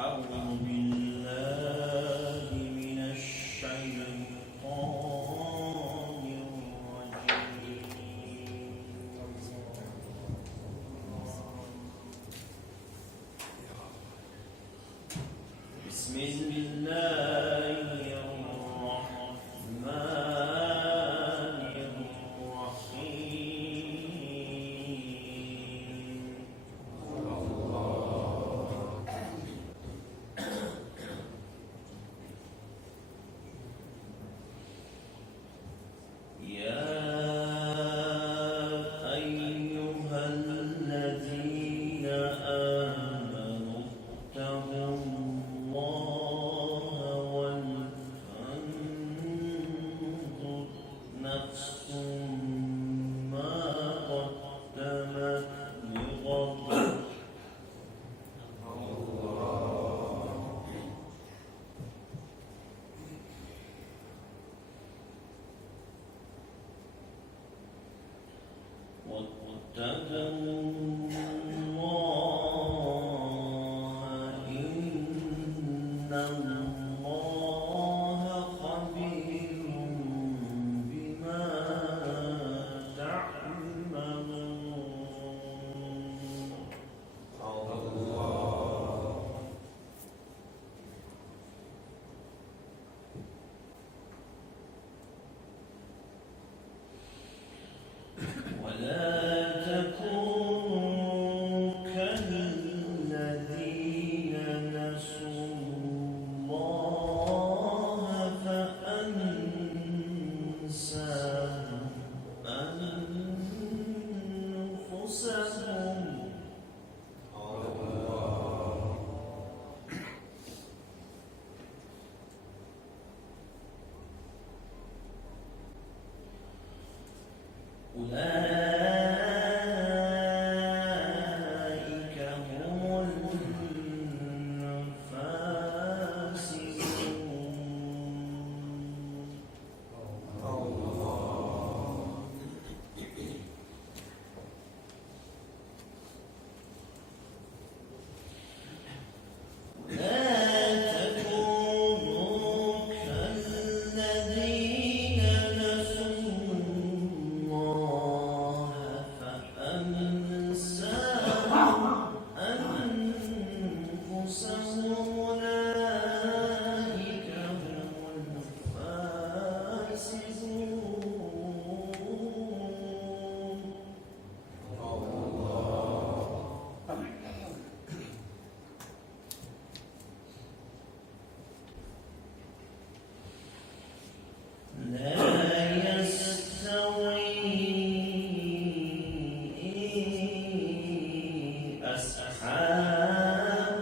أعوذ بالله من الشيطان الرجيم. بسم الله الرحمن الرحيم. يا أيها الذين آمنوا اتقوا الله ولتنظر نفس ما قدمت لغد. واتقوا الله إن الله خبير بما تعملون. ولا تكونوا كالذين نسوا الله فأنساهم أنفسهم. أولئك هم الفاسقون. لا تكونوا كالذين نسوا الله فأنساهم أنفسهم. أولئك هم الفاسقون. لا يستوي أصحاب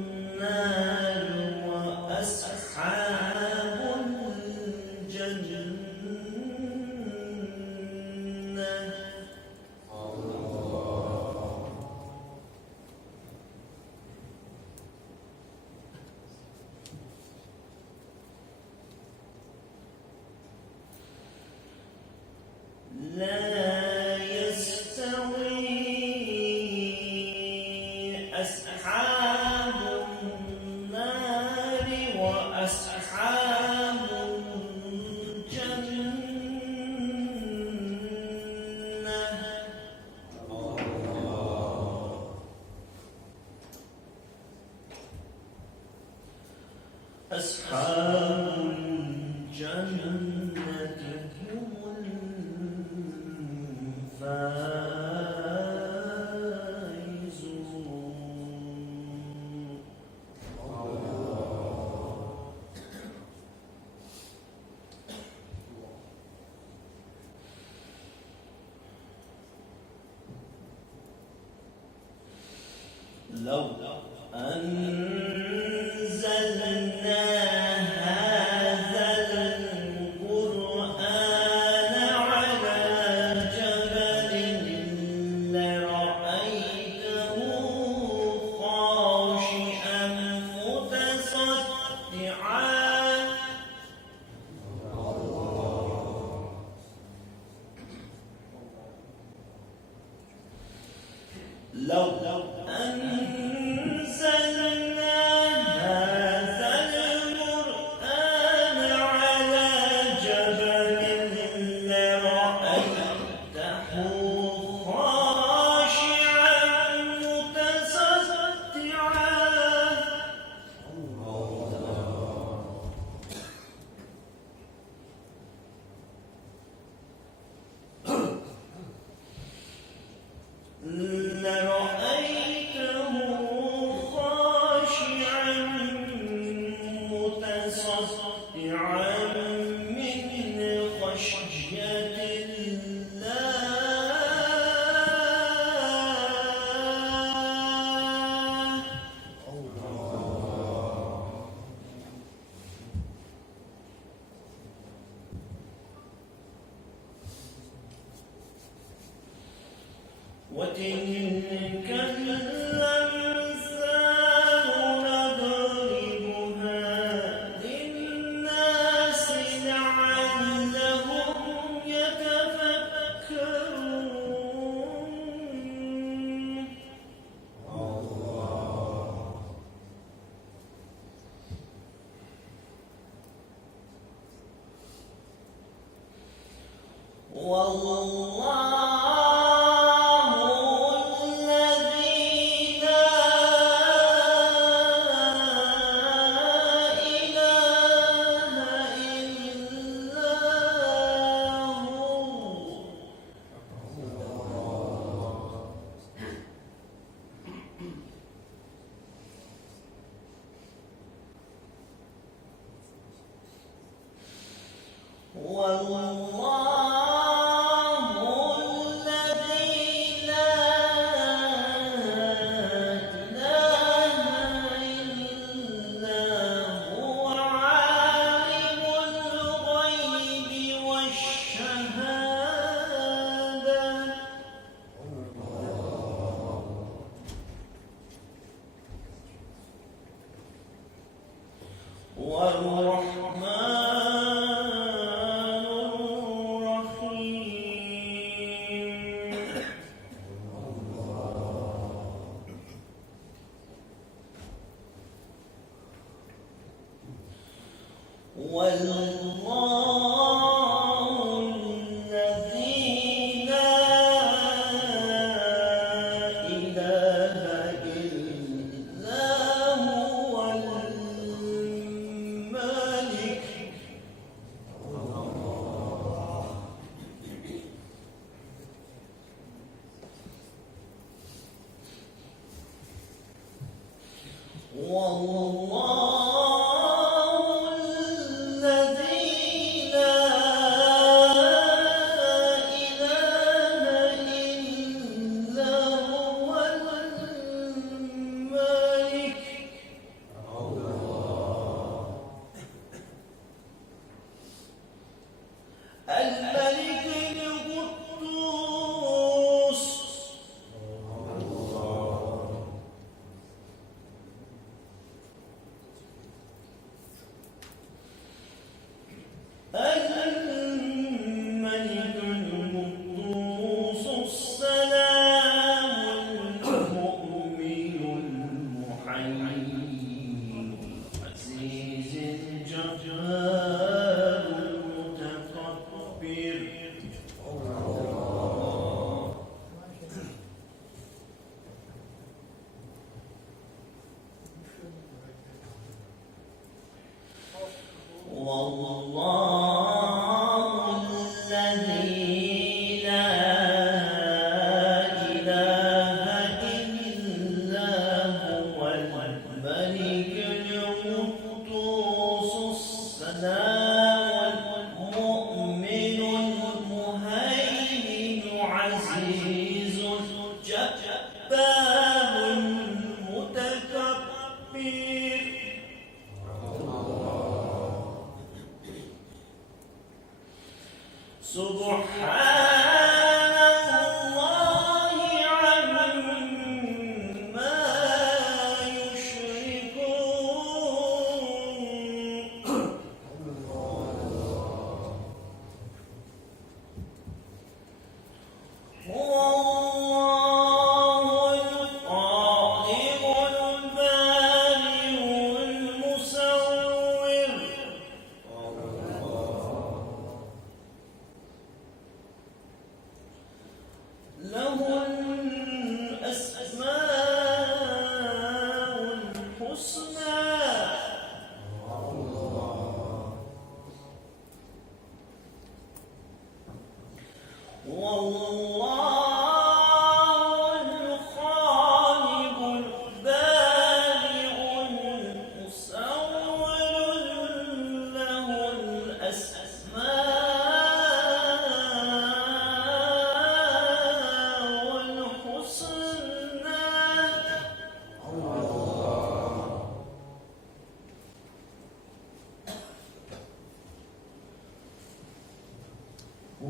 النار وأصحاب الجنة. لا يستوي أصحاب النار وأصحاب الجنة. أصحاب الجنة هم الفائزون. لو أنزلنا هذا القرآن على جبل لرأيته خاشعا متصدعا. لو أن وتلك الأمثال نضربها للناس لعلهم يتفكرون. والله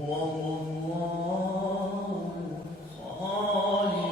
هو الله خالق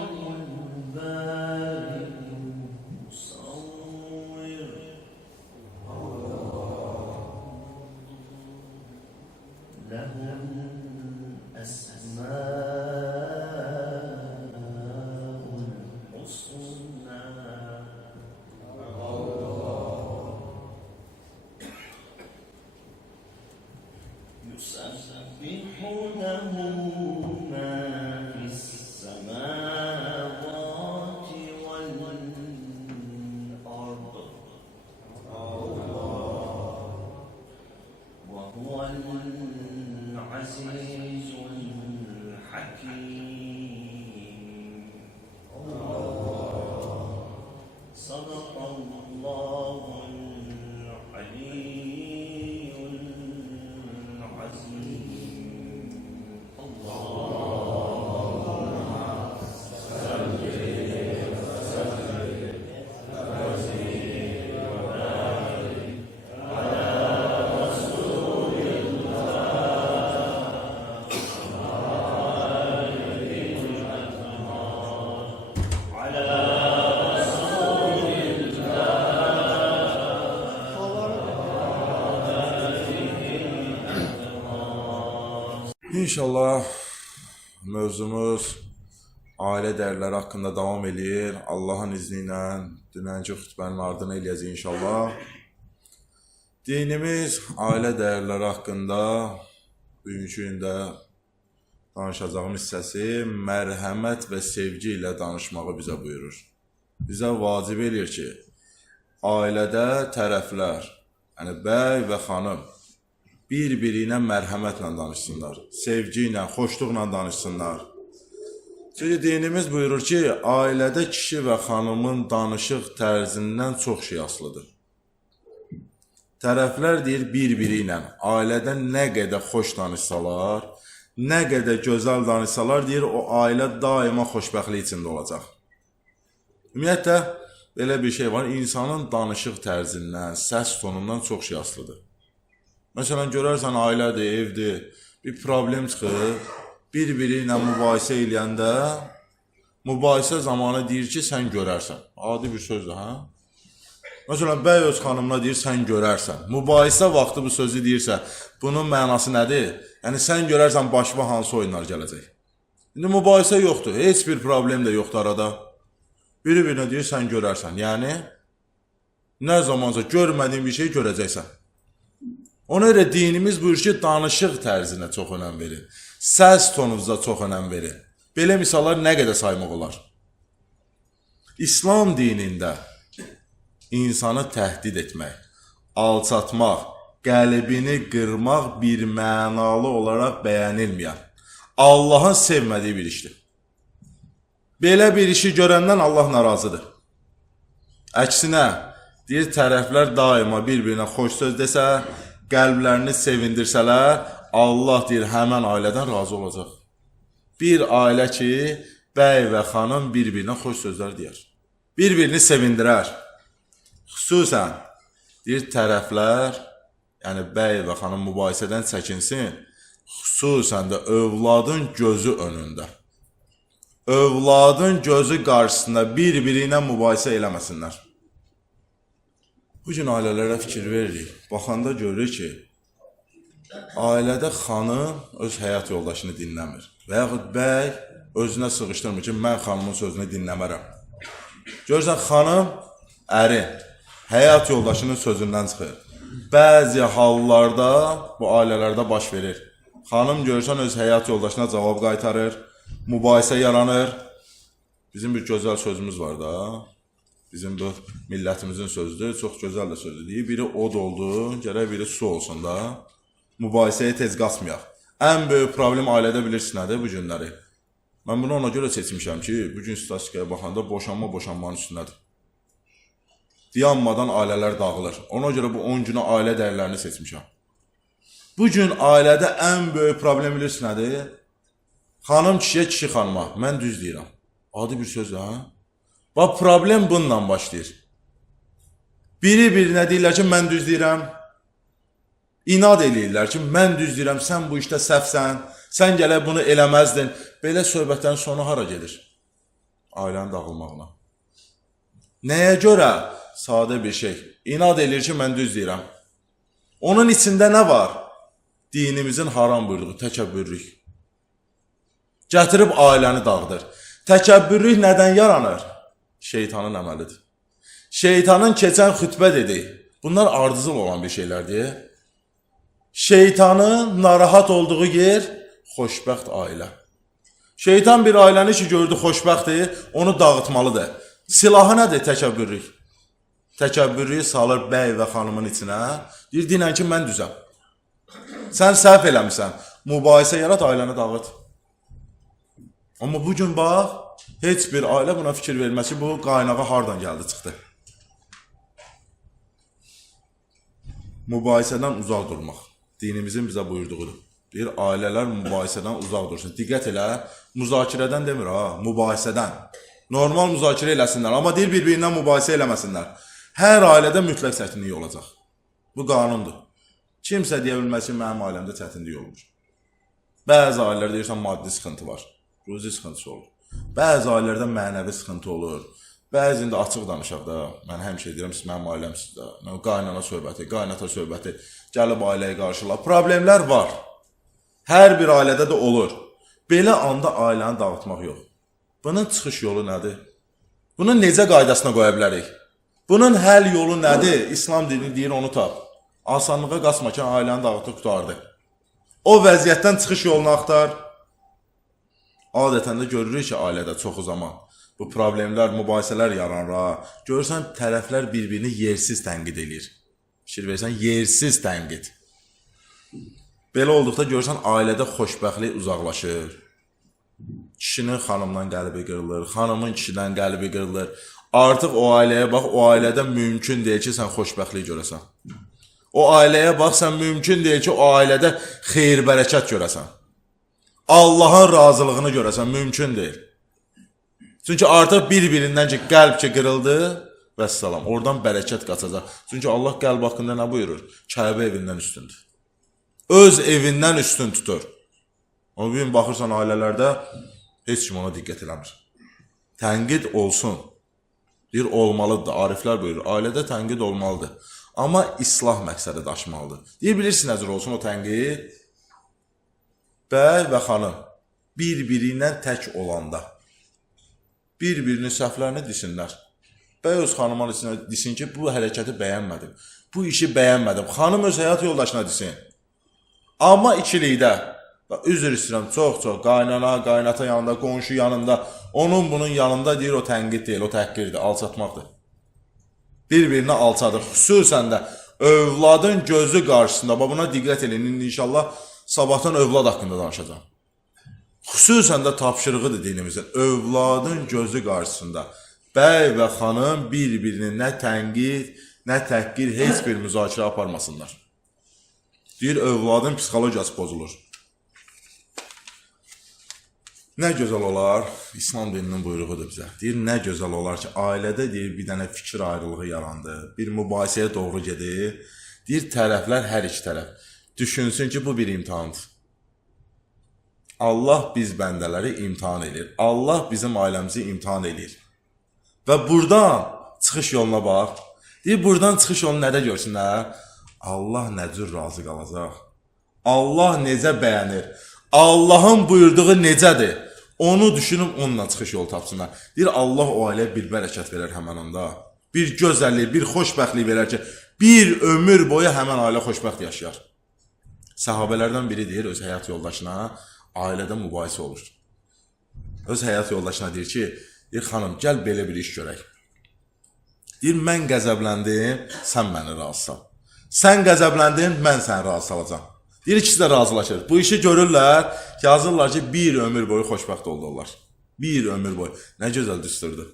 İnşallah mövzumuz ailə dəyərləri haqqında davam edir. Allahın izni ilə dünənki xütbənin ardına eləyəcək inşallah. Dinimiz ailə dəyərləri haqqında bugünkü gündə danışacağım hissəsi mərhəmət və sevgi ilə danışmağı bizə buyurur. Bizə vacib eləyir ki, ailədə tərəflər, yəni bəy və xanım bir-biri ilə mərhəmətlə danışsınlar, sevgi ilə, xoşluqla danışsınlar. Çünki dinimiz buyurur ki, ailədə kişi və xanımın danışıq tərzindən çox şey asılıdır. Tərəflər deyir bir-biri ilə ailədə nə qədər xoş danışsalar, nə qədər gözəl danışsalar, deyir o ailə daima xoşbəxtlik içində olacaq. Ümumiyyətlə, belə bir şey var, insanın danışıq tərzindən, səs tonundan çox şey asılıdır. Məsələn, görərsən, ailədir, evdir, bir problem çıxır, bir-biri ilə mübahisə eləyəndə, mübahisə zamanı deyir ki, sən görərsən. Adi bir sözdür, hə? Məsələn, bəy öz xanımına deyir, sən görərsən. Mübahisə vaxtı bu sözü deyirsə, bunun mənası nədir? Yəni, sən görərsən, başıma hansı oyunlar gələcək. İndi mübahisə yoxdur, heç bir problem də yoxdur arada. Biri-birinə deyir, sən görərsən. Yəni, nə zamanca görmədiyin bir şey görəcəksən. Ona görə dinimiz buyurur ki, danışıq tərzinə çox önəm verin. Səs tonunuza çox önəm verin. Belə misallar nə qədər saymaq olar? İslam dinində insanı təhdid etmək, alçatmaq, qəlbini qırmaq bir mənalı olaraq bəyənilməyən, Allahın sevmədiyi bir işdir. Belə bir işi görəndən Allah narazıdır. Əksinə, deyir, tərəflər daima bir-birinə xoş söz desə, qəlblərini sevindirsələr, Allah deyir, həmən ailədən razı olacaq. Bir ailə ki, bəy və xanım bir-birinə xoş sözlər deyər. Bir-birini sevindirər. Xüsusən, deyir, tərəflər, yəni bəy və xanım mübahisədən çəkinsin, xüsusən də övladın gözü önündə. Övladın gözü qarşısında bir-biri ilə mübahisə eləməsinlər. Bugün ailələrə fikir veririk. Baxanda görürük ki, ailədə xanım öz həyat yoldaşını dinləmir. Və yaxud bəy özünə sığışdırmır ki, mən xanımın sözünü dinləmərəm. Görürsən, xanım ərin, həyat yoldaşının sözündən çıxır. Bəzi hallarda bu ailələrdə baş verir. Xanım görürsən, öz həyat yoldaşına cavab qaytarır, mübahisə yaranır. Bizim bir gözəl sözümüz var da. Bizim bu millətimizin sözüdür, çox gözəl də sözdür deyir. Biri od oldu, gərək biri su olsun da. Mübahisəyə tez qaçmayaq. Ən böyük problem ailədə bilirsiniz nədir bu günləri? Mən bunu ona görə seçmişəm ki, bugün statistikaya baxanda boşanmanın üstündədir. Dayanmadan ailələr dağılır. Ona görə bu 10 günə ailə dəyərlərini seçmişəm. Bugün ailədə ən böyük problem bilirsiniz nədir? Xanım kişiyə, kişi xanıma. Mən düz deyirəm. Adi bir sözdür, hə? Bax, problem bununla başlayır. Biri-birinə deyirlər ki, mən düz deyirəm. İnad eləyirlər ki, mən düz deyirəm, sən bu işdə səhvsən, sən gələ bunu eləməzdin. Belə söhbətlərin sonu hara gedir? Ailənin dağılmağına. Nəyə görə? Sadə bir şey. İnad eləyir ki, mən düz deyirəm. Onun içində nə var? Dinimizin haram buyurduğu təkəbbürlük. Gətirib ailəni dağıdır. Təkəbbürlük nədən yaranır? Şeytanın əməlidir. Şeytanın keçən xütbə dedi. Bunlar ardıcıl olan bir şeylərdir. Şeytanın narahat olduğu yer xoşbəxt ailə. Şeytan bir ailəni ki gördü xoşbəxtdir, onu dağıtmalıdır. Silahı nədir? Təkəbbürlük. Təkəbbürlüyü salır bəy və xanımın içinə. Deyir, dinən ki, mən düzəm. Sən səhv eləmişsən. Mübahisə yarat, ailəni dağıt. Amma bugün bax, heç bir ailə buna fikir verməz ki, bu qaynağa hardan gəldi, çıxdı. Mübahisədən uzaq durmaq. Dinimizin bizə buyurduğudur. Deyir, ailələr mübahisədən uzaq dursun. Diqqət elə, müzakirədən demir, ha, mübahisədən. Normal müzakirə eləsinlər, amma deyir, bir-birindən mübahisə eləməsinlər. Hər ailədə mütləq çətinlik olacaq. Bu qanundur. Kimsə deyə bilməz ki, mənim ailəmdə çətinlik olmur. Bəzi ailələrdə deyirsən, maddi sıxıntı var, ruzi sıxıntısı olur. Bəzi ailələrdə mənəvi sıxıntı olur. Bəzində açıq danışaq da, mən həmişə deyirəm, siz mənim ailəmsiz də. Qaynana söhbəti, qaynata söhbəti, gəlib ailəyə qarşılar. Problemlər var. Hər bir ailədə də olur. Belə anda ailəni dağıtmaq yox. Bunun çıxış yolu nədir? Bunun necə qaydasına qoya bilərik? Bunun həll yolu nədir? İslam dini deyir onu tap. Asanlığa qaçma ki, ailəni dağıtıb qurtardı. O vəziyyətdən çıxış yolunu axtar. Adətən də görürük ki, ailədə çoxu zaman bu problemlər, mübahisələr yaranır. Görürsən, tərəflər bir-birini yersiz tənqid edir. Fikir versən, yersiz tənqid. Belə olduqda görürsən, ailədə xoşbəxtlik uzaqlaşır. Kişinin xanımdan qəlbi qırılır, xanımın kişidən qəlbi qırılır. Artıq o ailəyə bax, o ailədə mümkün deyil ki, sən xoşbəxtlik görəsən. O ailəyə bax, sən mümkün deyil ki, o ailədə xeyir-bərəkət görəsən. Allahın razılığını görəsən, mümkün deyil. Çünki artıq bir-birindən ki, qəlb ki qırıldı, vəssalam, oradan bərəkət qaçacaq. Çünki Allah qəlb haqqında nə buyurur? Kəbə evindən üstündür. Öz evindən üstün tutur. O gün baxırsan ailələrdə heç kim ona diqqət eləmir. Tənqid olsun. Bir olmalıdır. Ariflər buyurur. Ailədə tənqid olmalıdır. Amma islah məqsədi daşımalıdır. Deyə bilirsiniz necə olsun o tənqid? Bəy və xanım bir-biri ilə tək olanda bir-birinin səhvlərini desinlər. Bəy öz xanıma desin ki, bu hərəkəti bəyənmədim. Bu işi bəyənmədim. Xanım öz həyat yoldaşına desin. Amma ikilikdə, üzr istəyirəm, çox-çox, qaynana, qaynata yanında, qonşu yanında, onun bunun yanında deyir, o tənqid deyil, o təhqirdir, alçatmaqdır. Bir-birini alçadır. Xüsusən də övladın gözü qarşısında, buna diqqət edin, indi inşallah sabahdan övlad haqqında danışacağım. Xüsusən də tapşırığıdır dinimizin, övladın gözü qarşısında bəy və xanım bir-birini nə tənqid, nə təhqir, heç bir müzakirə aparmasınlar. Deyir, övladın psixologiyası pozulur. Nə gözəl olar, İslam dininin buyruğudur bizə. Deyir, nə gözəl olar ki, ailədə deyir, bir dənə fikir ayrılığı yarandı, bir mübahisəyə doğru gedir. Deyir, tərəflər, hər iki tərəf düşünsün ki, bu bir imtihandır. Allah biz bəndələri imtihan edir. Allah bizim ailəmizi imtihan edir. Və buradan çıxış yoluna bax. Deyir, buradan çıxış yolunu nədə görsünlər? Allah nə cür razı qalacaq? Allah necə bəyənir? Allahın buyurduğu necədir? Onu düşünüb onunla çıxış yolu tapsınlar. Deyir, Allah o ailəyə bir bərəkət verər həmən onda. Bir gözəllik, bir xoşbəxtlik verər ki, bir ömür boyu həmən ailə xoşbəxt yaşayar. Səhabələrdən biri deyir, öz həyat yoldaşına, ailədə mübahisə olur. Öz həyat yoldaşına deyir ki, deyir, xanım, gəl belə bir iş görək. Deyir, mən qəzəbləndim, sən məni razı sal. Sən qəzəbləndin, mən səni razı salacam. Deyir, ikisi də razılaşır. Bu işi görürlər, yazırlar ki, bir ömür boyu xoşbəxt oldular. Bir ömür boyu. Nə gözəl düsturdur.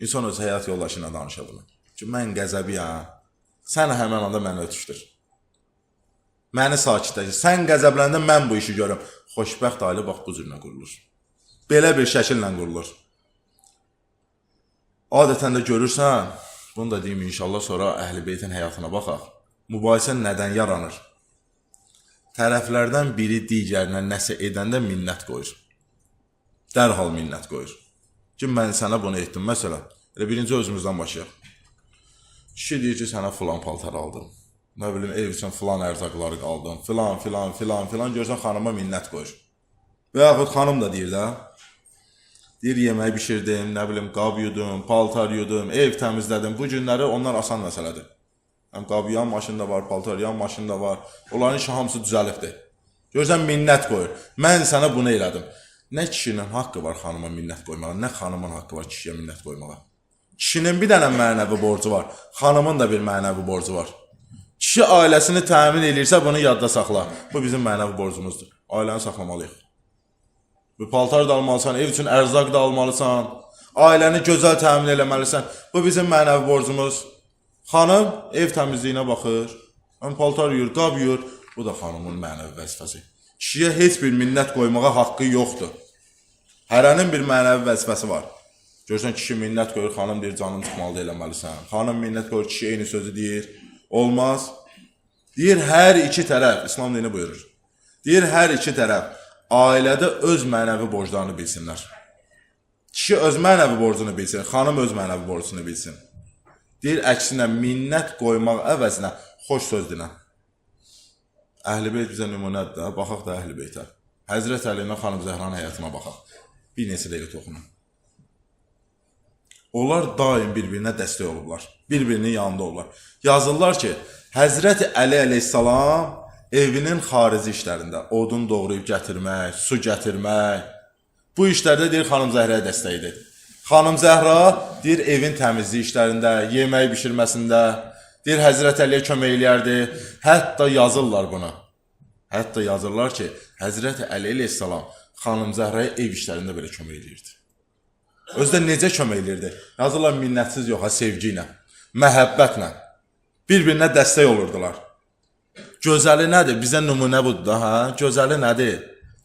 İnsan öz həyat yoldaşına danışa bunu. Ki, mən qəzəbiyəm, sən həmən anda məni ötüşdür. Məni sakitləşir. Sən qəzəbləndin, mən bu işi görürüm. Xoşbəxt ailə bax bu cürlə qurulur. Belə bir şəkillə qurulur. Adətən də görürsən, bunu da deyim inşallah, sonra Əhl-i Beytin həyatına baxaq. Mübahisə nədən yaranır? Tərəflərdən biri digərinə nəsə edəndə minnət qoyur. Dərhal minnət qoyur. Ki, mən sənə bunu etdim. Məsələn, birinci özümüzdən başlayaq. Kişi deyir ki, sənə filan paltar aldım. Nə bilim, ev üçün filan ərzaqları aldım. Filan. Görsən, xanıma minnət qoyur. Və yaxud xanım da deyir də. Deyir, yemək bişirdim, nə bilim, qab yudum, paltar yudum, ev təmizlədim. Bu günləri onlar asan məsələdir. Yəni, qab yan maşında var, paltar yan maşında var. Onların işi hamısı düzəlibdir. Görsən, minnət qoyur. Mən sənə bunu elədim. Nə kişinin haqqı var xanıma minnət qoymağa, nə xanımın haqqı var kişiyə minnət qoymağa. Kişinin bir dənə mənəvi borcu var, xanımın da bir mənəvi borcu var. Kişi ailəsini təmin edirsə, bunu yadda saxla. Bu bizim mənəvi borcumuzdur. Ailəni saxlamalıyıq. Bu paltar da almalısan, ev üçün ərzaq da almalısan, ailəni gözəl təmin eləməlisən. Bu bizim mənəvi borcumuz. Xanım ev təmizliyinə baxır, paltar yuyur, qab yuyur. Bu da xanımın mənəvi vəzifəsi. Kişiyə heç bir minnət qoymağa haqqı yoxdur. Hərənin bir mənəvi vəzifəsi var. Görsən, kişi minnət qoyur, xanım deyir, canın çıxmalı da eləməlisən. Xanım minnət qoyur, kişi eyni sözü deyir. Olmaz. Deyir, hər iki tərəf, İslam dini buyurur. Deyir, hər iki tərəf ailədə öz mənəvi borclarını bilsinlər. Kişi öz mənəvi borcunu bilsin, xanım öz mənəvi borcunu bilsin. Deyir, əksinə minnət qoymaq əvəzinə xoş söz dinə. Əhl-i-Beyt bizə nümunədir də, baxaq da Əhl-i-Beytə. Həzrət Əli ilə xanım Zəhranın həyatına baxaq. Bir neçə dəqiqə toxunun. Onlar daim bir-birinə dəstək olublar. Bir-birinin yanında olublar. Yazırlar ki, Həzrət Əli əleyhissalam evinin xarici işlərində odun doğrayıb gətirmək, su gətirmək, bu işlərdə deyir xanım Zəhraya dəstəkdir. Xanım Zəhra deyir evin təmizlik işlərində, yemək bişirməsində, deyir Həzrət Əliyə kömək eləyərdi. Hətta yazırlar buna. Hətta yazırlar ki, Həzrət Əli əleyhissalam xanım Zəhraya ev işlərində belə kömək eləyirdi. Özdə necə kömək eləyirdi? Yazırlar minnətsiz yox, sevgi ilə, məhəbbətlə. Bir-birinə dəstək olurdular. Gözəli nədir? Bizə nümunə budur da, hə? Gözəli nədir?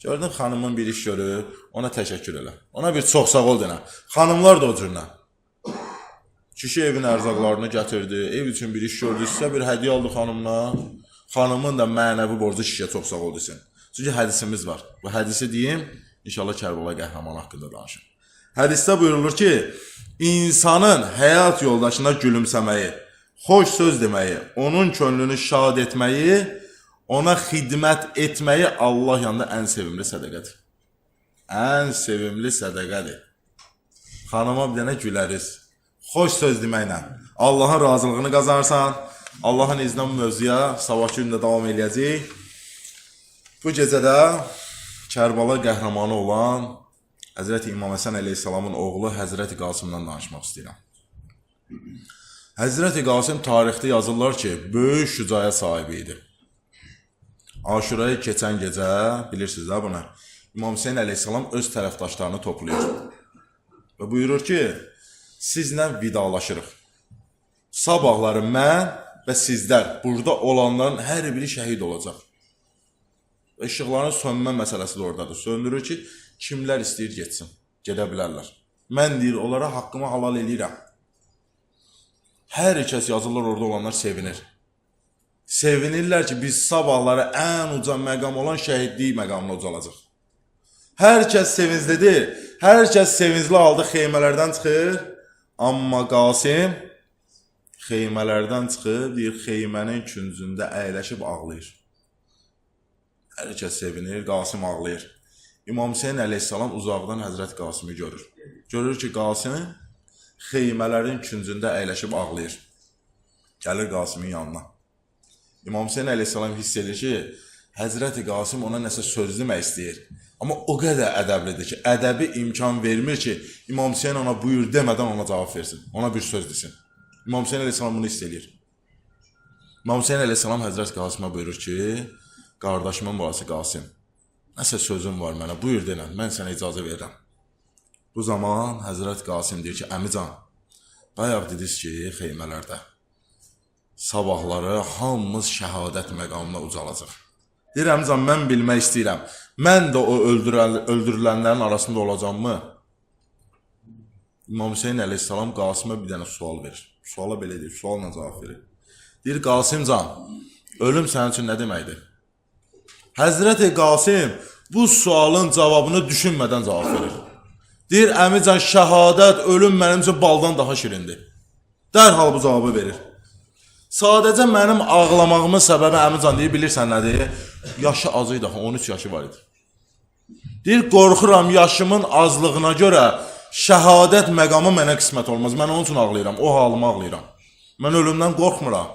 Gördün xanımın bir iş görür, ona təşəkkür elə. Ona bir çox sağ ol denə. Xanımlar da o cürlə. Kişi evin ərzaqlarını gətirdi, ev üçün bir iş gördü, sizə bir hədiyyə aldı xanımla. Xanımın da mənəvi borcu kişiyə çox sağ ol desin. Çünki hədisimiz var. Bu hədisi deyim, inşallah Kərbəla qəhrəmanı haqqında danışım. Hədisdə buyurulur ki, insanın həyat yoldaşına gülümsəməyi, xoş söz deməyi, onun könlünü şad etməyi, ona xidmət etməyi Allah yanında ən sevimli sədəqədir. Ən sevimli sədəqədir. Xanıma bir dənə güləriz. Xoş söz deməklə Allahın razılığını qazanırsan. Allahın izni bu mövzuya sabahki gündə davam eləyəcək. Bu gecədə Kərbəla qəhrəmanı olan Həzrəti İmam Həsən əleyhissalamın oğlu Həzrəti Qasımdan danışmaq istəyirəm. Həzrəti Qasım tarixdə yazırlar ki, böyük şücaya sahibi idi. Aşuraya keçən gecə, bilirsiniz də bunu, İmam Hüseyin əleyhissalam öz tərəfdaşlarını toplayır. Və buyurur ki, sizlə vidalaşırıq. Sabahları mən və sizlər, burada olanların hər biri şəhid olacaq. İşıqların sönmə məsələsi də oradadır. Söndürür ki, kimlər istəyir getsin, gedə bilərlər. Mən deyir, onlara haqqımı halal eləyirəm. Hər kəs yazırlar, orada olanlar sevinir. Sevinirlər ki, biz sabahları ən uca məqam olan şəhidlik məqamına ucalacaq. Hər kəs sevinclidir, hər kəs sevincli halda xeymələrdən çıxır. Amma Qasım xeymələrdən çıxıb, deyir, xeymənin küncündə əyləşib ağlayır. Hər kəs sevinir, Qasım ağlayır. İmam Hüseyin əleyhissalam uzaqdan Həzrət Qasımı görür. Görür ki, Qasım xeymələrin küncündə əyləşib ağlayır. Gəlir Qasımın yanına. İmam Hüseyin əleyhissalam hiss edir ki, Həzrəti Qasım ona nəsə söz demək istəyir. Amma o qədər ədəblidir ki, ədəbi imkan vermir ki, İmam Hüseyin ona buyur demədən ona cavab versin. Ona bir söz desin. İmam Hüseyin əleyhissalam bunu hiss edir. İmam Hüseyin əleyhissalam Həzrət Qasım'a buyurur ki, qardaşımın balası Qasım, nəsə sözüm var mənə, buyur denən, mən sənə icazə verirəm. Bu zaman Həzrət Qasım deyir ki, əmican, bayaq dediniz ki, xeymələrdə sabahları hamımız şəhadət məqamına ucalacaq. Deyir, əmican, mən bilmək istəyirəm, mən də o öldürülənlərin arasında olacaqmı? İmam Hüseyin əleyhissalam Qasım'a bir dənə sual verir. Suala belə deyir, sualla cavab verir. Deyir, Qasımcan, ölüm sənin üçün nə deməkdir? Həzrəti Qasım bu sualın cavabını düşünmədən cavab verir. Deyir, əmican, şəhadət, ölüm mənim üçün baldan daha şirindir. Dərhal bu cavabı verir. Sadəcə mənim ağlamağımın səbəbi əmican deyir, bilirsən nədir? Yaşı az idi, 13 yaşı var idi. Deyir, qorxuram yaşımın azlığına görə şəhadət məqamı mənə qismət olmaz. Mən onun üçün ağlayıram, o halıma ağlayıram. Mən ölümdən qorxmuram.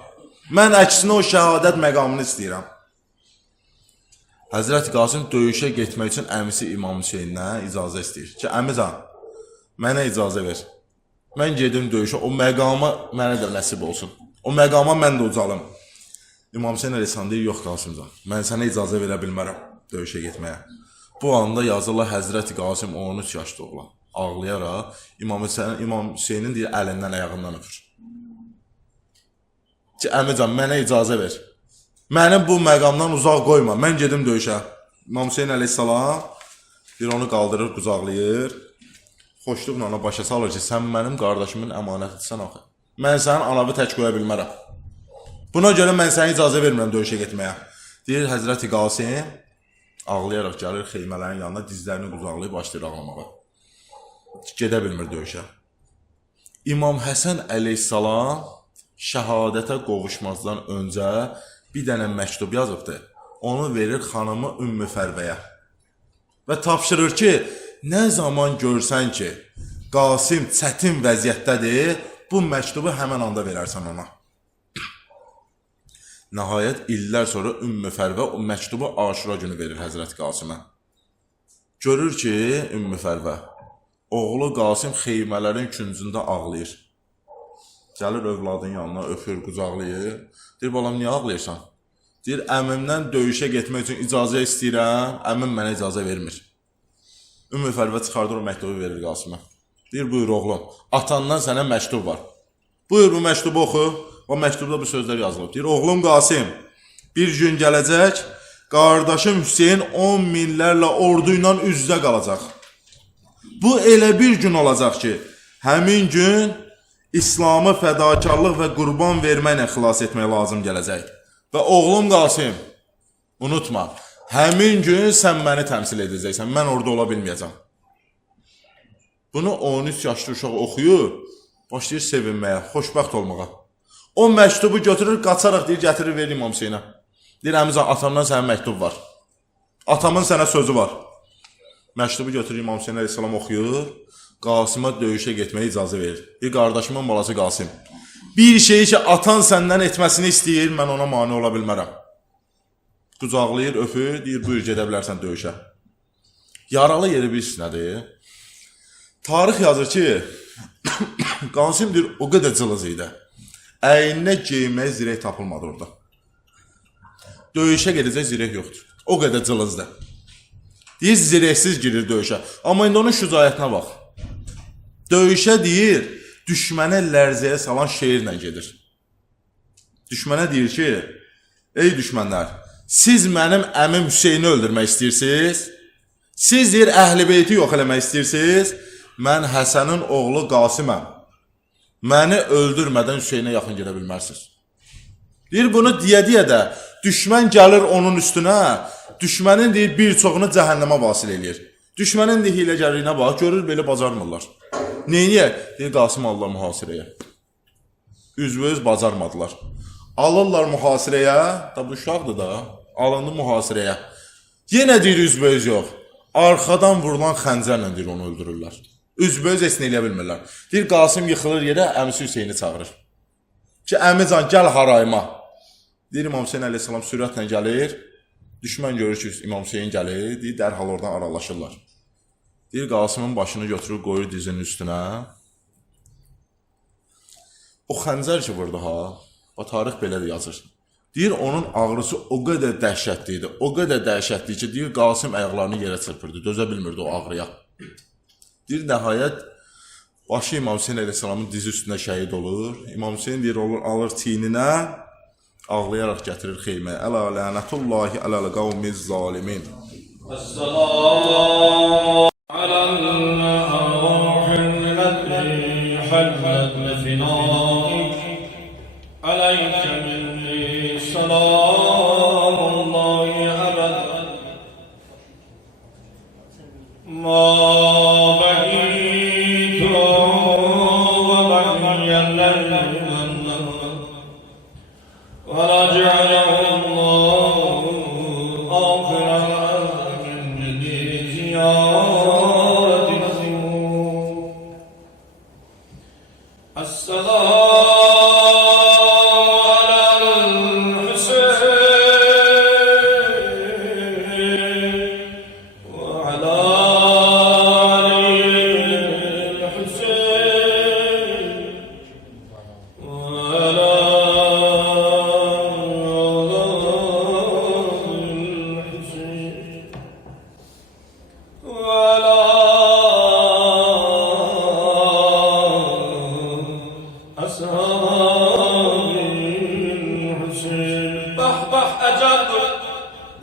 Mən əksinə o şəhadət məqamını istəyirəm. Həzrət Qasım döyüşə getmək üçün əmisi İmam Hüseyndən icazə istəyir ki, əmican, mənə icazə ver. Mən gedim döyüşə, o məqama mənə də nəsib olsun. O məqama mən də ucalım. İmam Hüseyin əleyhissalam deyir, yox Qasımcan, mən sənə icazə verə bilmərəm döyüşə getməyə. Bu anda yazırlar Həzrət Qasım 13 yaşlı oğlan. Ağlayaraq İmam Hüseynin deyir, əlindən, ayağından öpür. Ki, əmican, mənə icazə ver. Məni bu məqamdan uzaq qoyma, mən gedim döyüşə. İmam Hüseyin əleyhissalam bir onu qaldırır, qucaqlayır. Xoşluqla ona başa salır ki, sən mənim qardaşımın əmanətisən axı. Mən sənin anavı tək qoya bilmərəm. Buna görə mən sənə icazə vermirəm döyüşə getməyə. Deyir, Həzrəti Qasım ağlayaraq gəlir xeymələrin yanına, dizlərini qucaqlayıb başlayır ağlamağa. Gedə bilmir döyüşə. İmam Həsən əleyhissalam şəhadətə qovuşmazdan öncə bir dənə məktub yazıbdı. onu verir xanımı Ümmü Fərvəyə. Və tapşırır ki, nə zaman görsən ki, Qasim çətin vəziyyətdədir, bu məktubu həmən anda verərsən ona. Nəhayət, illər sonra Ümmü Fərvə o məktubu Aşura günü verir Həzrət Qasimə. Görür ki, Ümmü Fərvə, oğlu Qasim xeymələrin küncündə ağlayır. Gəlir övladın yanına, öpür, qucaqlayır. Deyir, balam, niyə ağlayırsan? Deyir, əmimdən döyüşə getmək üçün icazə istəyirəm, əmim mənə icazə vermir. Ümmü Fərvə çıxardır o məktubu verir Qasimə. Deyir, buyur oğlum, atandan sənə məktub var. Buyur bu məktubu oxu. O məktubda bu sözlər yazılıb. Deyir, oğlum Qasim, bir gün gələcək, qardaşım Hüseyin 10 minlərlə ordu ilə üzdə qalacaq. Bu elə bir gün olacaq ki, həmin gün İslamı fədakarlıq və qurban verməklə xilas etmək lazım gələcək. Və oğlum Qasim, unutma, həmin gün sən məni təmsil edəcəksən, mən orada ola bilməyəcəm. Bunu 13 yaşlı uşaq oxuyur, başlayır sevinməyə, xoşbəxt olmağa. O məktubu götürür, qaçaraq deyir, gətirir, verir İmam Hüseynə. Deyir, əmizən, atamdan sənə məktub var. Atamın sənə sözü var. Məktubu götürür, İmam Hüseyn əleyhissalam oxuyur, Qasimə döyüşə getməyə icazə verir. Deyir, qardaşımın balası Qasim. Bir şeyi ki, atan səndən etməsini istəyir, mən ona mane ola bilmərəm. Qucaqlayır, öpür, deyir, buyur, gedə bilərsən döyüşə. Yaralı yeri bilirsiniz nədir? Tarix yazır ki, Qasim deyir, o qədər cılız idi. Əyninə geyməyə zirək tapılmadı orada. Döyüşə gedəcək zirək yoxdur. O qədər cılızdır. Deyir, zirəksiz girir döyüşə. Amma indi onun şücayətinə bax. Döyüşə deyir, düşmənə lərzəyə salan şeirlə gedir. Düşmənə deyir ki, ey düşmənlər, siz mənim əmim Hüseyni öldürmək istəyirsiniz? Siz deyir, əhl-i beyti yox eləmək istəyirsiniz? Mən Həsənin oğlu Qasiməm. Məni öldürmədən Hüseynə yaxın gedə bilmərsiniz. Deyir, bunu deyə də, düşmən gəlir onun üstünə, düşmənin deyir, bir çoxunu cəhənnəmə vasil eləyir. Düşmənin deyir, hiləgərliyinə bax, görür, belə bacarmırlar. Neyniyək? Deyir, Qasim alırlar mühasirəyə. Üzvöz bacarmadılar. Alırlar mühasirəyə, da bu uşaqdır da, alındı mühasirəyə. Yenə deyir, üzvöz yox. Arxadan vurulan xəncərlə deyir, onu öldürürlər. Üzböz esni eləyə bilmirlər. Deyir, Qasim yıxılır yerə, əmisi Hüseyni çağırır. Ki, əmican, gəl harayıma. Deyir, İmam Hüseyin əleyhissalam sürətlə gəlir. Düşmən görür ki, İmam Hüseyin gəlir. Deyir, dərhal oradan aralaşırlar. Deyir, Qasımın başını götürür, qoyur dizinin üstünə. O xəncər ki, vurdu ha, o tarix belə də yazır. Deyir, onun ağrısı o qədər dəhşətli idi. O qədər dəhşətli ki, deyir, Qasim ayaqlarını yerə çırpırdı. Dözə bilmirdi o ağrıya. Deyir, nəhayət, başı İmam Hüseyin əleyhissalamın dizi üstündə şəhid olur. İmam Hüseyin deyir, alır çiyninə, ağlayaraq gətirir xeyməyə. Ələ lənətullahi ələl qavmiz zalimin. Əs-salamu aləl-ləti həllət məfinâik Ələykə minni salamullahi əbəd Ma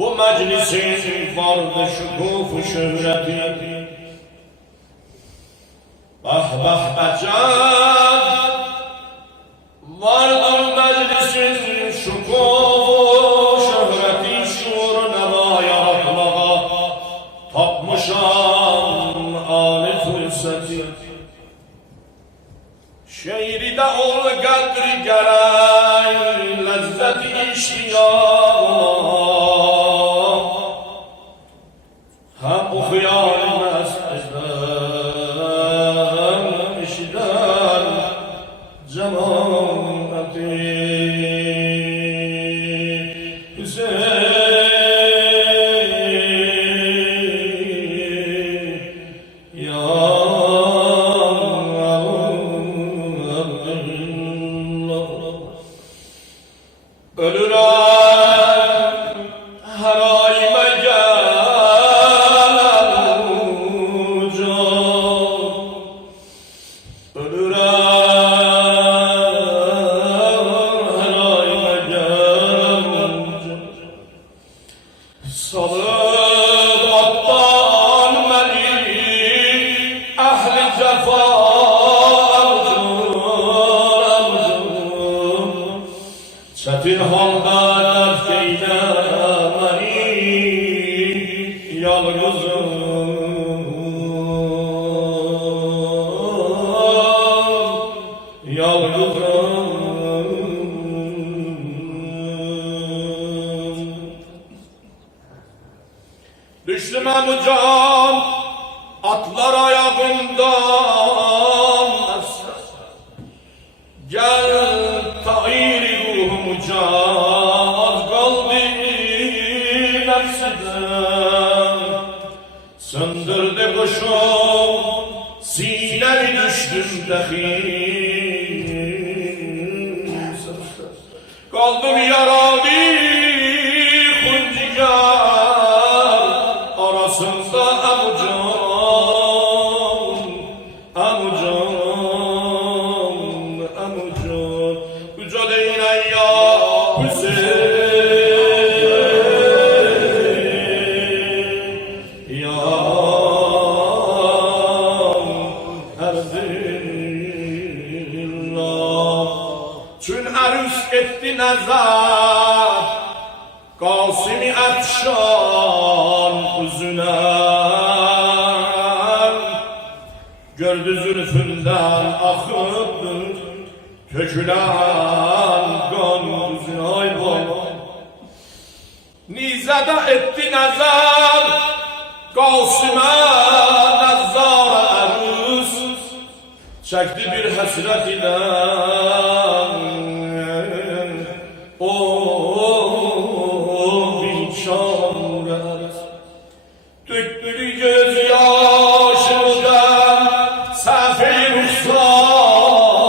Bu meclisin vardı şukufu şöhreti Bah ecel vardır meclisin şukufu şöhreti Şuur neva yaratmağa tapmışam âli fırseti Şeiri de ol kadri gerek lezzeti iştiyar Ölürəm hər ayımə gələm ucam. Ölürəm hər ayımə gələm ucam. Salıb atdan məni əhli cəfa çətin halda dərk eylə məni yalnızım, düşdüm əmucan atlar ayağımdan gel tairi ruhumuca az kaldı nefsiden söndürdü kuşum sinemi düştüm dehim kaldım yaralı hundigar arasında amucan Uca değinen ya Hüseyin ya Erdillah çün ərüs etdi nəzər Qasimi Əfşan üzünə gördü zülfündən axıbdı tökülen kan düzün hayvan Nizədə etdi nəzər Qasımə nəzzar ərüz çəkdi bir həsrət ilə o biçarə tökdü göz yaşından səfi ruhsar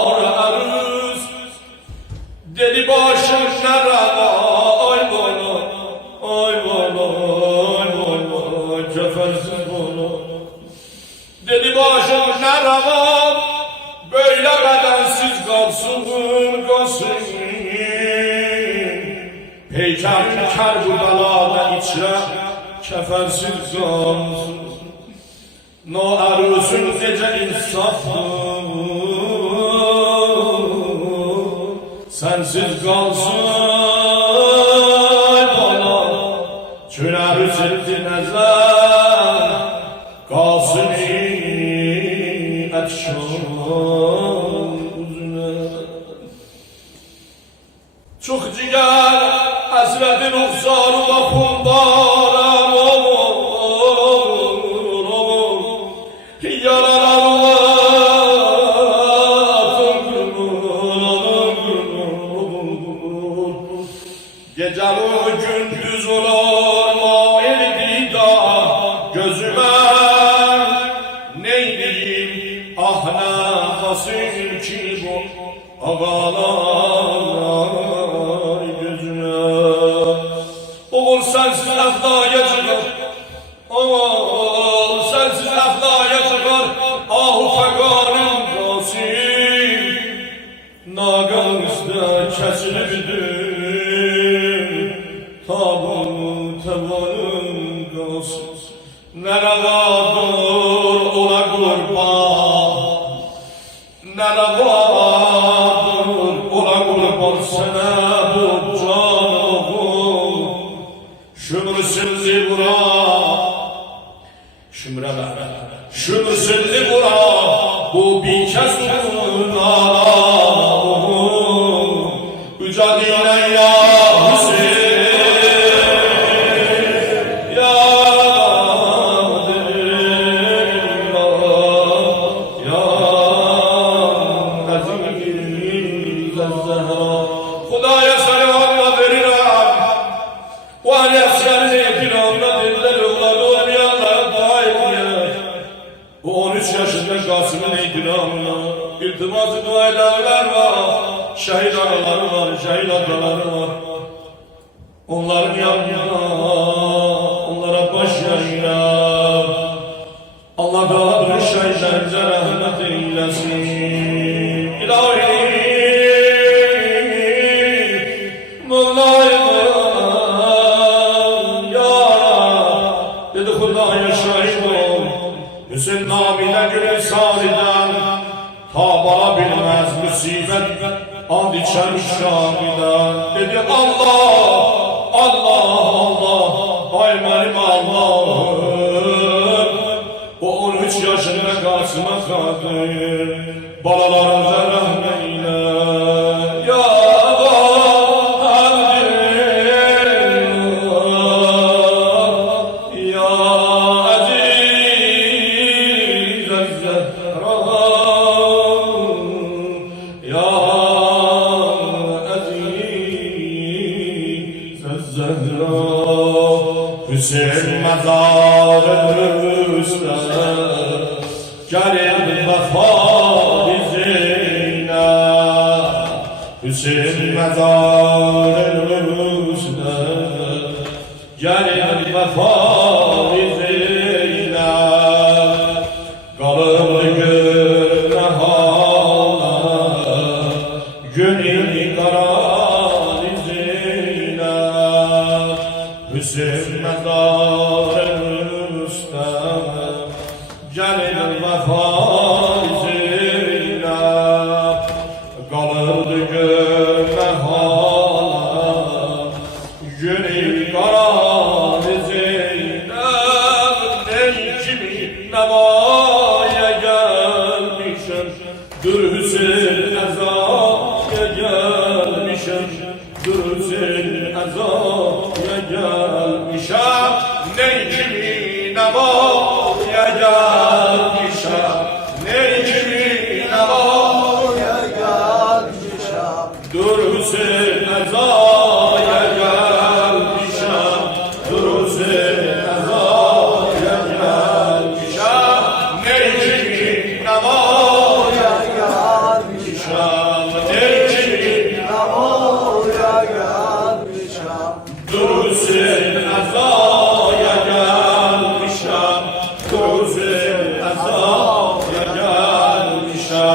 dedi başım nerede ay bana kefersiz bana dedi başım nerede böyle bedensiz kalsın peykerin Kerbela'da içre kefersiz kalsın no aruzun gece insafı sensiz kalsın bana Çüner üzetti nezler kalsın etşan uzuna Çok ciger hazretin uğzarı bakımdarım Geceli gündüz olur mail didar gözüme neyleyim ah nefesim ki bu ağalar gözüne Oğul sensiz eflaya çıkar Oğul sensiz eflaya çıkar ahu fekanın kasim Nagan üstü kesilibdir Tabun tevanın kalsın Nerevadır ola kurban Nerevadır ola kurban sana bu canım Şümrüsünlü bura Şümrüsünlü bura Bu bir kez uğruna Uca dinen ya Hüseyin Xudaya selamla verirəm O aleyhissenin etinamına dediler evladı olmayanlara dua ediyek Bu 13 yaşında Kasım'ın etinamına İltiması dua edenler var Şehit anaları var, şehit ataları var onların yanına, onlara baş yayla. Allah kabir şeylerinize rahmet eylesin. İlahi, Mevla'ya ya dedi Hudaya şahit ol. Hüseyin namine gülü sariden tabara bilmez musibet and içer şahiden. Dedi Allah, Allah, Allah, ay benim Allah'ım. O 13 yaşında karşıma kaldı. Balalarınıza rahmet eyle. Ya Hüseyin mezarı üstüne gelin vefa dizine. Hüseyin mezarı üstüne gelin vefa dizine. Kalır günah hala gönül kara dizine. Hüseyin mezarı üstüne gelin vefa dizine. Kalırdı günah hala gönül kara dizine. Ey kimi nevaya gelmişim, dur Hüseyin ezaya gelmişim, dur Hüseyin ezaya gelmişim. Ey kimi nevaya gelmişim, ey kimi nevaya gelmişim, dur Hüseyin ezaya gelmişim, dur Hüseyin ezaya gelmişim. Ey kimi nevaya gelmişim, ey kimi nevaya gelmişim, dur Hüseyin ezaya gelmişim, dur Hüseyin ezaya gelmişim.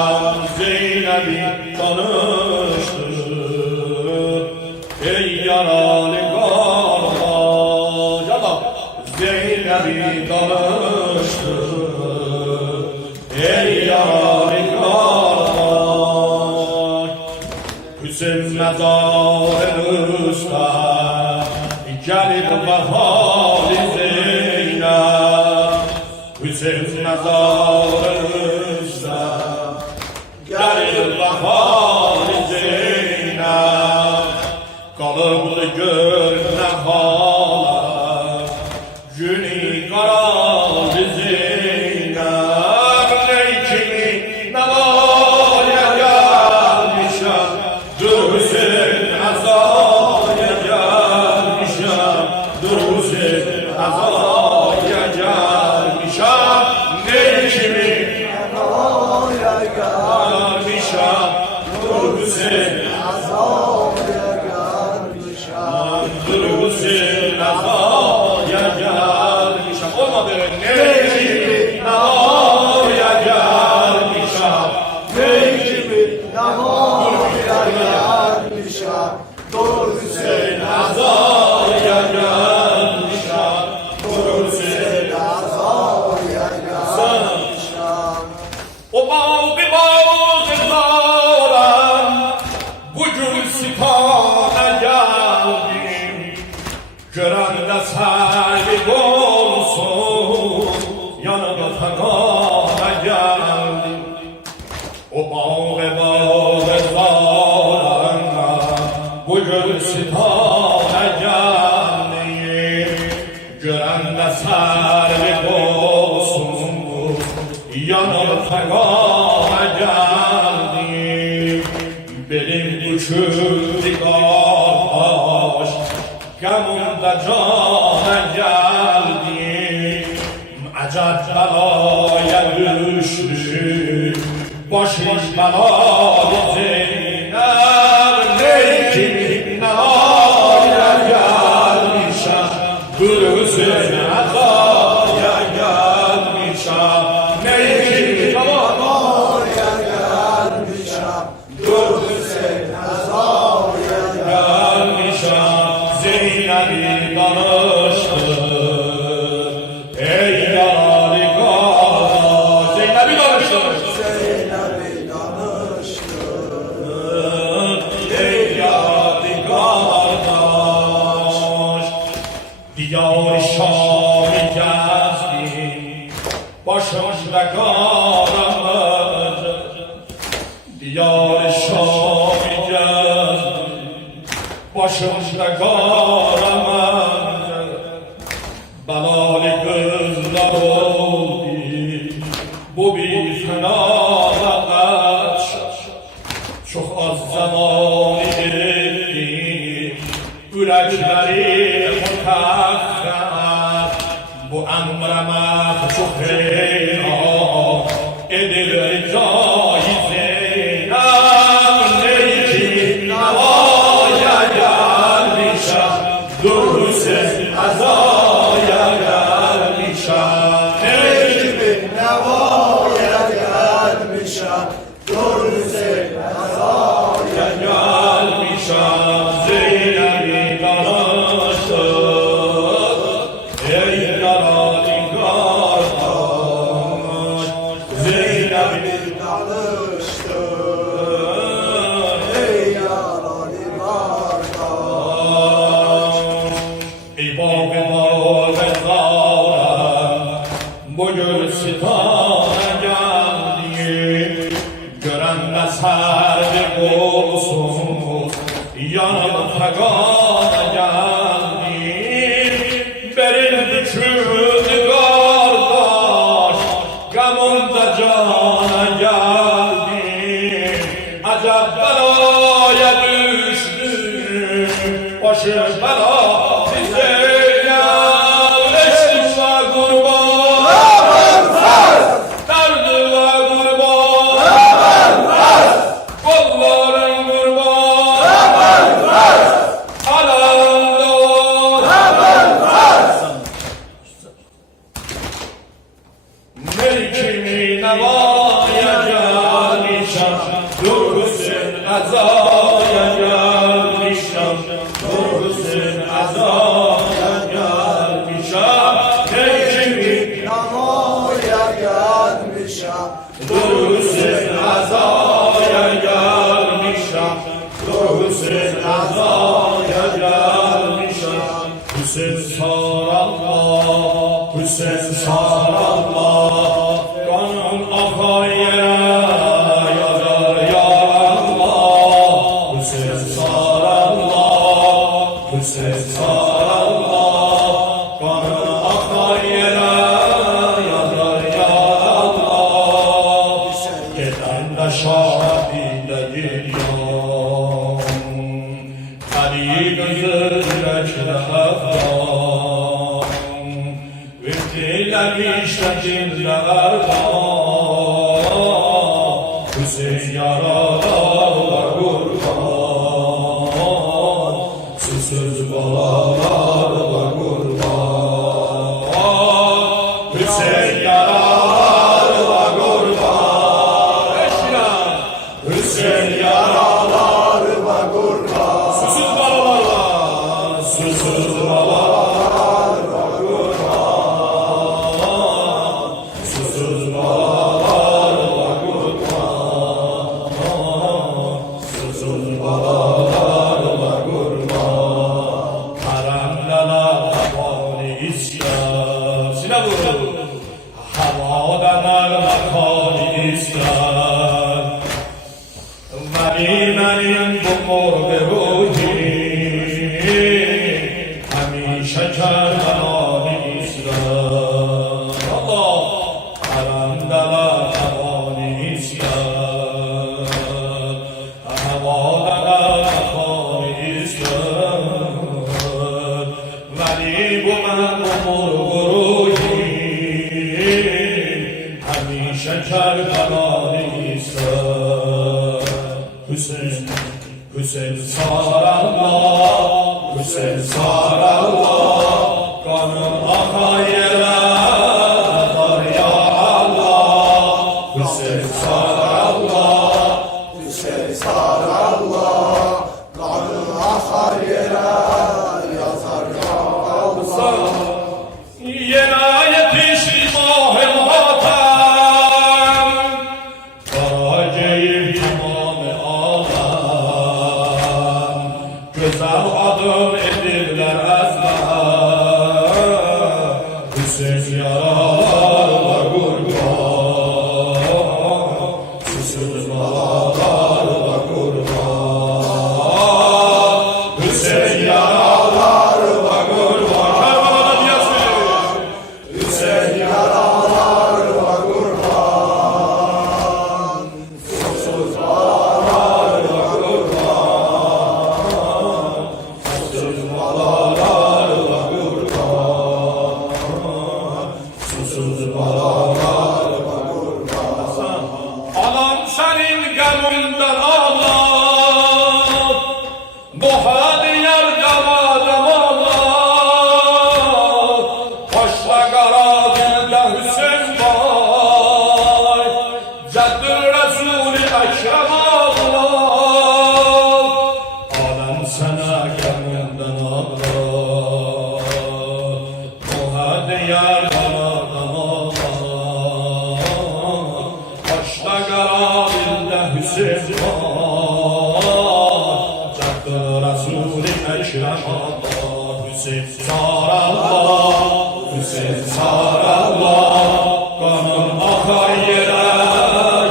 Zeynep'i tanıştır ey yaralı kardeş. Zeynep'i tanıştır ey yaralı kardeş. Hüseyin mezarı üstüne gelip vefali Zeynep. Hüseyin mezarı üstüne gelip vefali Zeynep. Kalıblı günah hala günü kara Zeynep. Ey kimi nevaya gelmişim, dur Hüseyin ezaya gelmişim, dur Hüseyin ezaya gelmişim. Ey kimi nevaya gelmişim, dur Hüseyin ezaya gelmişim, dur Hüseyin ezaya gelmişim. Olmadı. Ey kimi nevaya gelmişim, ey kimi nevaya gelmişim, dur Hüseyin ezaya gelmişim, dur Hüseyin ezaya gelmişim. O bağ bir bağırlarım, bugün sitana geldim. Gören de sahip olsun, yanıma fekana geldim. O bağ ve bağırlarım, bugün sitana geldim. Gören de sahip olsun, yanıma fekana geldim. Benim uçurdu kardeş, gamımda cana geldim. Acayip belaya düştü, başım belaya Zeynep. Ey kimi nevaya gelmişim, Zeynep'i danıştır. Ey yari kardeş. Zeynep'i danıştır. Ey yari kardeş. Diyar Şam'ı gezdi. Başımda karanlık. Diyar Şam'ı gezdi. Başımda karanlık. Belalı kızlar oldu. Bu bir fenalık. Çok az zaman etti. Yürekleri mutakkat. Bu emre mahcup heyran edilir caiz-eyran. Lekin havaya gelmişem, durursun azaya gelmişem. Lekin Nevaya gelmişem, durursun azaya gelmişem. Zeynep'i danıştır. Ey yaralı kardeş. Zeynep'i danıştır. Ey yaralı kardeş. Ey bağı ve zara, bu gülsitana geldi. Görenler serdi olsun, yanıp fegana geldi. Benim büküldü kardeş, gamında cana geldi. Acab belaya düştü, başı bela bize yerleşti ve kurban. Derdi ve kurban. Kolların kurban. Alanda Melkimi nevaya gelmişem, durursun azaya gelmişem. Durursun azaya gelmişem. Melkimi Namaya gelmişem, durursun azaya gelmişem. Durursun azaya gelmişem. Hüseyin sarallah, Hüseyin sarallah. Kanın akar yere yazar ya Allah. Hüseyin sarallah, Hüseyin sarallah. Kanın akar yere yazar ya Allah. Gelen de şahidinde gidiyor. Ali gözüne kiraftan. Üftilemişler cinlerden. Hüseyin yaralar kurban. Susuz balalar var kurban. Hüseyin yaralar var kurban. Eşya. Hüseyin yaralar var kurban. Susuz balalar var. Susuz balalar var kurban. Susuz balalar var kurban. Susuz balalar var kurban. Karanlılar havali isyan. Sine vur. Havadanlar makali isyan. Benim bu mor ve ruhi hamişe kervanı isyan. Allah karandalar havali isyan. Havadanlar makali isyan. Benim bu mor ve ruhi hamişe kervanı isyan. Hüseyin, Hüseyin sarallah, Hüseyin sarallah. Kanın akar yere yazar ya Allah. Hüseyin sarallah, Hüseyin sarallah, kanı akar yere yazar güzel adım edirler ezber. Hüseyin yaralarla kurban, susuzmalarla kurban. Hüseyin yaralarla kurban. Kervan'a diyesin. Hüseyin yaralarla kurban, susuzlarla kurban, susuzlarla kurban, susuzlarla kurban. Anam senin gönlünden ağlar, bu hadiyar galadım ağlar. Başla kara dilde Hüseyin var, Ceddül Resul-i Ekrem ağlar. Anam sana gönlünden ağlar, bu hadiyar galadım ağlar. Başla kara dilde Hüseyin var, Ceddül Resul-i Ekrem ağlar. Hüseyin sarallah, Hüseyin sarallah, kanın akar yere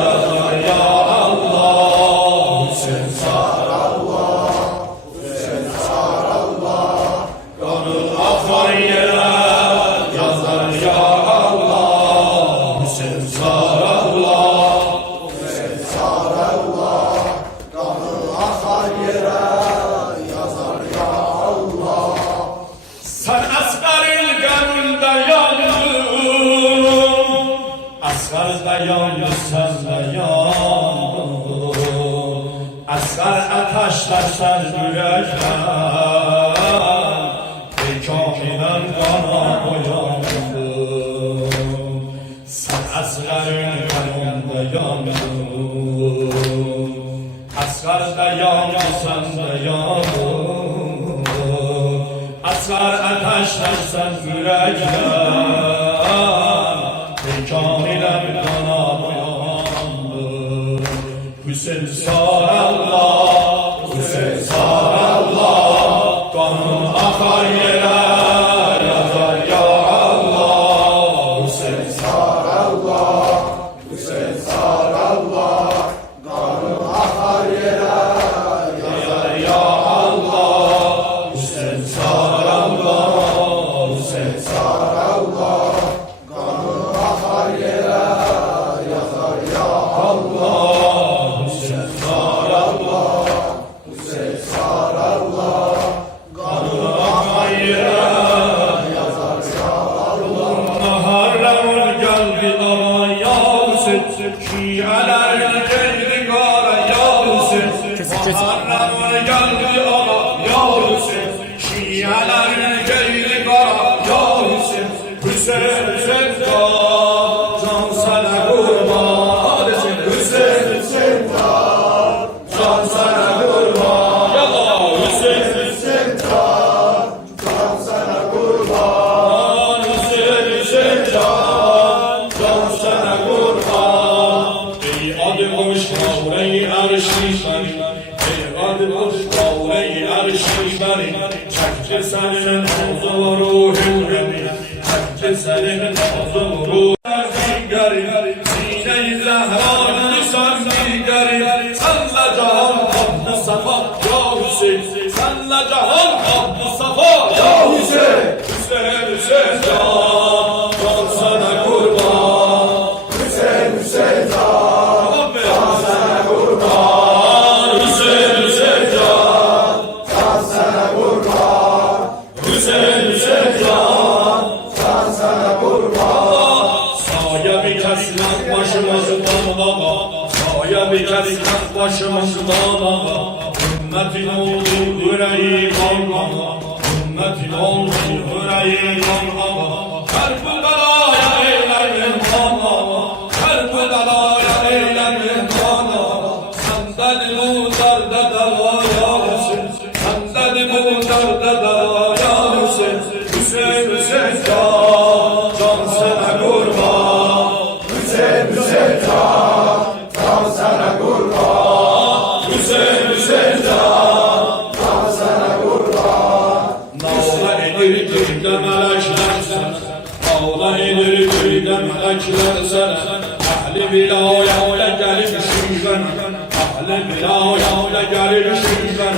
yazar ya Allah. Hüseyin sarallah, Hüseyin sarallah, kanın akar yere yazar ya Allah. Hüseyin sarallah, Hüseyin sarallah, kanı akar yere yazar ya Allah. sen asgarın gönlünde yandın, asgarda yandın sen de yandın. Asgar ateşler sen yürekten, bekâkiden kana boyandın. Sen asgarın gönlünde yandın, asgarda yandın sen de yandın. Asgar ateşler sen yürekten, bekâkiden kana boyandın. Hüseyin sarallah, Hüseyin sarallah, kanın akar yere yazar ya Allah. Hüseyin Sarallah, Hüseyin sarallah, kanı akar yere yazar ya Allah. Hüseyin sarallah, Hüseyin sarallah, kanı akar yere yazar ya Allah. Hüseyin sarallah, Hüseyin sarallah, kanın akar yere yazar ya Allah. Muharrem'in geldi ama ya Hüseyin, Şialar geldi kara ya Hüseyin. Muharrem'in geldi ama ya Hüseyin, Şialar geldi kara ya Hüseyin. Hüseyin Hüseyin can sana kurban desin. Hüseyin Hüseyin can sana kurban. Yallah Hüseyin Hüseyin can sana kurban. Hüseyin Hüseyin can sana kurban. Ey adı hoş kavreyi arşi benim, ey adı hoş kavreyi arşi benim. Çekti senin huzur ruhun benim, çekti senin huzur ruhun garim. Sine-i Zehra'nı sen garim, senle cahan abd-ı safa ya Hüseyin, senle cahan abd-ı safa ya Hüseyin, Hüseyin Hüseyin can sana kurban. Hüseyin Hüseyin Abi sana kurban. Hüseyin Hüseyin Can sana kurban. Hüseyin Hüseyin Can sana kurban. Saya bir kesmek başımızdan baba, saya bir kesmek başımızdan baba. Ümmetin oldu yüreği kan baba, ümmetin oldu yüreği kan baba. Her bu belaya eylemin kan baba, her bu belaya eylemin kan baba. Senden bu derde deva ya Hüseyin, senden bu derde deva ya Hüseyin. Hüseyin Hüseyin can sana kurban. Hüseyin Hüseyin can sana kurban. Hüseyin Hüseyin Can sana bekler sana Ahli vilayete gelmişim ben Ahli vilayete gelmişim ben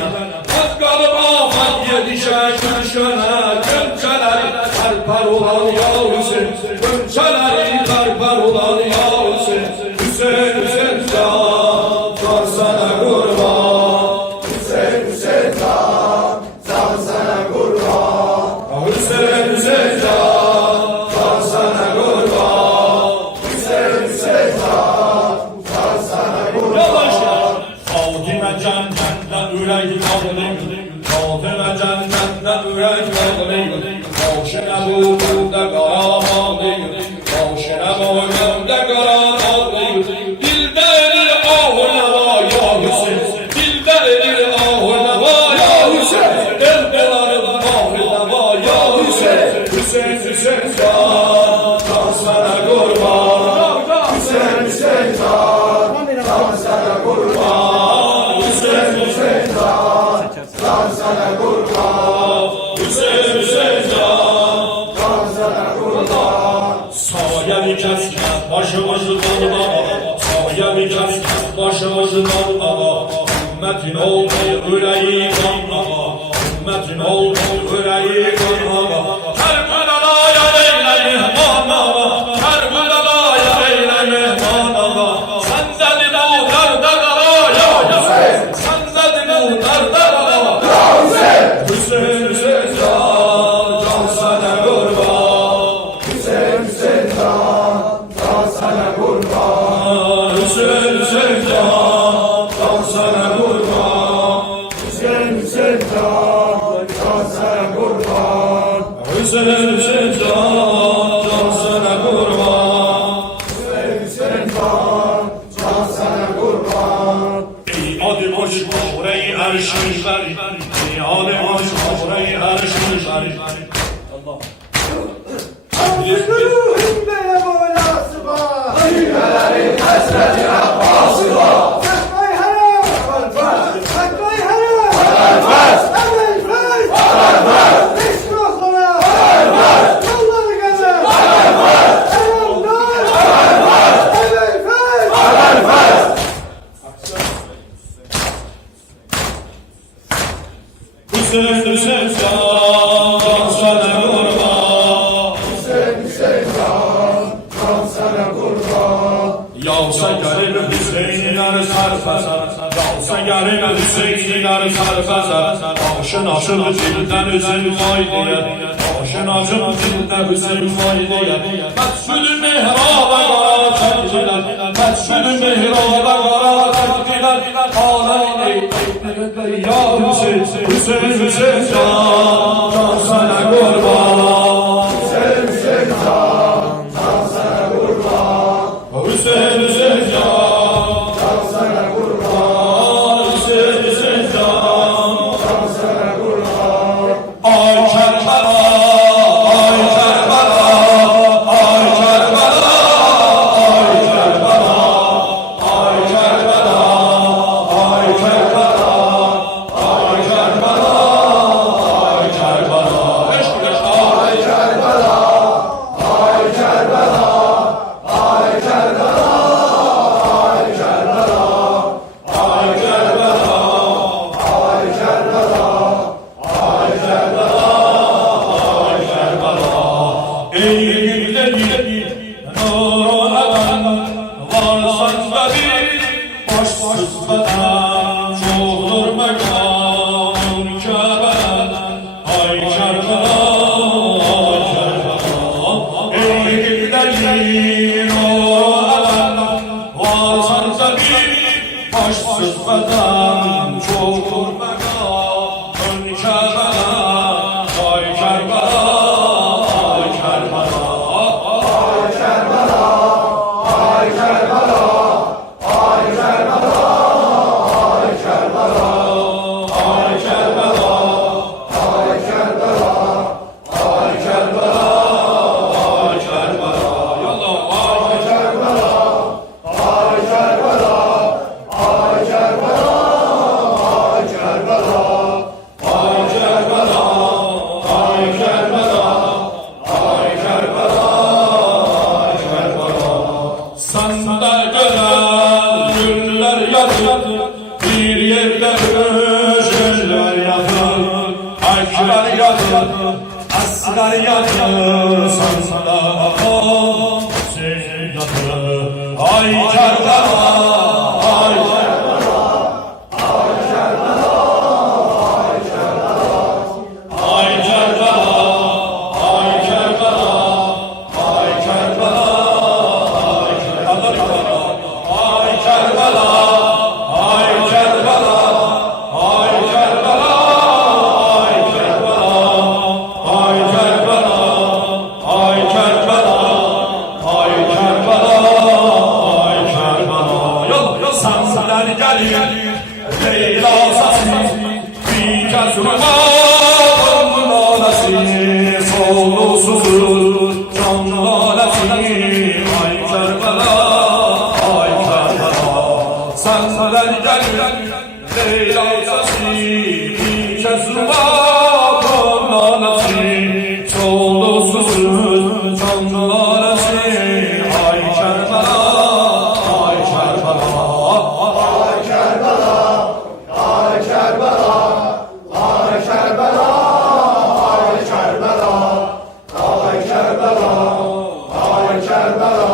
Az kalıp afet yetişen köşene Gönçeleri karpar olan ya Hüseyin Gönçeleri karpar olan ya Hüseyin Hüseyin Hüseyin can sana kurban Hüseyin Hüseyin can sana kurban. Hüseyin Hüseyin can sana kurban Hüseyin Hüseyin can sana kurban. Fatime cennetten yürek ağlayın Fatime cennetten yürek ağlayın Başına boynunda kara bağlayın Başına boynunda kara bağlayın Dilde elir ahulava ya Hüseyin Dilde elir ahulava ya Hüseyin El dolarım ahulava ya Hüseyin Hüseyin Hüseyin can sana kurban Hüseyin Hüseyin can sana kurban. Hüseyin Hüseyin can sana kurban. Hüseyin Hüseyin Can sana kurban. Sayemi kesmez başımızdan baba Sayemi kesmez başımızdan baba Ümmetin olmayı yüreği kan baba Ümmetin olmayı yüreği kan baba Kerbela'ya eyle mihman baba Kerbela'ya eyle mihman baba Sen dedin o derde kara ya Hüseyin Sen dedin o derde kara ya Hüseyin Hüseyin Hüseyin can sana kurban Hüseyin Hüseyin can sana kurban. Hüseyin Hüseyin can sana kurban Hüseyin Hüseyin can sana kurban. Hüseyin Hüseyin can sana kurban Hüseyin Hüseyin can sana kurban. Ey adım hoş ey erşin beri Ey adım hoş ey erşin beri Hünkârların hasreti abbası var. Hüseyin Hüseyin can sana kurban Hüseyin Hüseyin can sana kurban. Yavsa gelin Hüseyinler sarfasa Yavsa gelin Hüseyinler sarfasa Başın aşın dilden Hüseyin vay diye Başın aşın dilden Hüseyin vay diye Mescid-i mihraba kara çektiler Mescid-i mihraba kara çektiler Ağlayın ya Hüseyin Hüseyin Hüseyin can sana kurban Hüseyin Hüseyin can sana kurban. Hüseyin Hüseyin Can sana kurban. Hüseyin Hüseyin Can sana kurban. Ay Kerbela, ay Kerbela, ay Kerbela, ay Kerbela, ay Kerbela, ay Kerbela, ay Kerbela, ay Kerbela. Ay Kerbela, ay Kerbela, ay Kerbela, ay Kerbela, Ay Kerbela, ay Kerbela, ay Kerbela. ay Kerbela. Ey güllerin nurundan varsan da bir başsız beden çoğulur mekanın Kerbela. Ay Kerbela, ay Kerbela. Ey güllerin nurundan varsan da bir başsız beden çoğulur mekanın Kerbela. Ay Kerbela, ay Kerbela. Ay Kerbela, ay Kerbela, ay Kerbela, ay Kerbela, Ay Kerbela, ay Kerbela. Ekber yanı, asgar yanı, sana sevdalı. Ay Kerbela, ay Kerbela, ay Kerbela, ay Kerbela, ay Kerbela, ay Kerbela, ay Kerbela, ay Kerbela, ay Kerbela, ay Kerbela, ay Kerbela, ay Kerbela, ay Kerbela, ay Kerbela. Yol senden gelir Leyla sesi, bir kez kurbanın alesi, solusuz canlı alesi. Ay Kerbela, ay Kerbela, senden gelir Leyla sesi, bir kez kurbanın alesi, solusuz canlı alesi. Ay Kerbela, ay Kerbela. Ay Kerbela, ay Kerbela, ay Kerbela, ay Kerbela, ay Kerbela.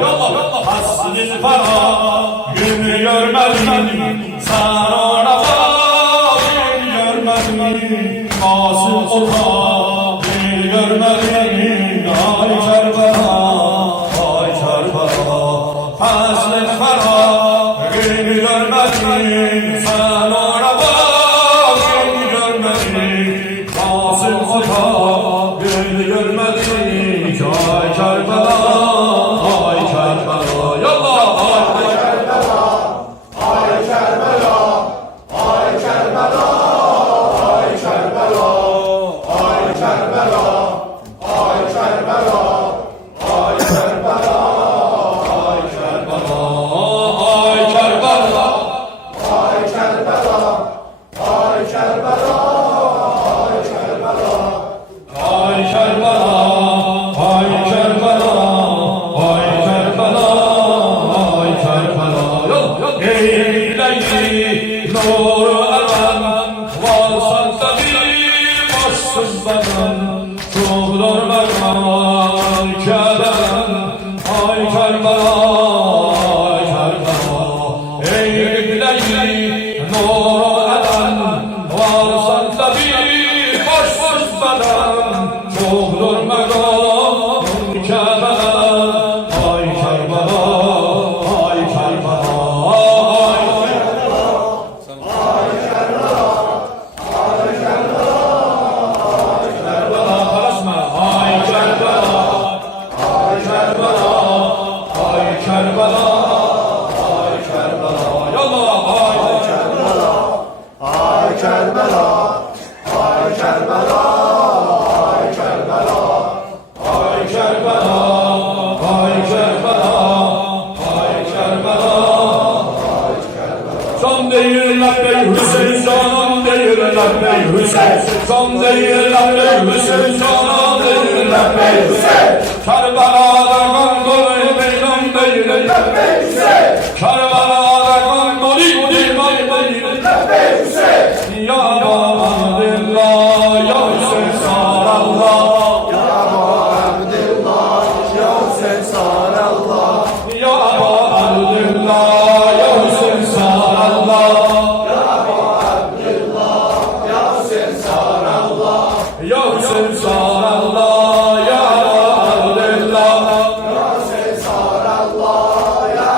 Yallah, hasretin fara, günü görmedim, sen orada gün görmedim, masum olma, gün görmedim. Ay Kerbela, ay Kerbela, hasretin fara, günü görmedim, sen orada gün görmedim, masum olma, gün görmedim. Ay Kerbela, ay Kerbela, yallah, ay Kerbela. Ay Kerbela, ay Kerbela, ay Kerbela, ay Kerbela, ay Kerbela. Ey Leyli, nuru eren, varsan da bir başsız beden, çoklar vermem keder. Ay Kerbela, ay Kerbela. Ey Leyli, nuru eren, varsan da bir başsız beden, çoklar vermem keder. Ay Kerbela, ay Kerbela, ay Kerbela, karışma. Ay Kerbela, ay Kerbela, ay Kerbela, ay Kerbela. Yallah, ay Kerbela. Ay Kerbela, ay Kerbela, ay Kerbela. Son değirler bey Hüseyin, son değirler bey Hüseyin, son değirler bey Hüseyin, son değirler bey Hüseyin. Kerbela'da kan dolu meydan değirler bey Hüseyin, Kerbela'da kan dolu meydan değirler bey Hüseyin. Ya Abdillah, ya Hüseyin sarallah, ya Abdillah, ya Hüseyin sarallah, ya Abdillah, ya Hüseyin sarallah, ya Abdillah, ya Hüseyin sarallah, ya Hüseyin sarallah, ya Abdillah, ya Hüseyin sarallah, ya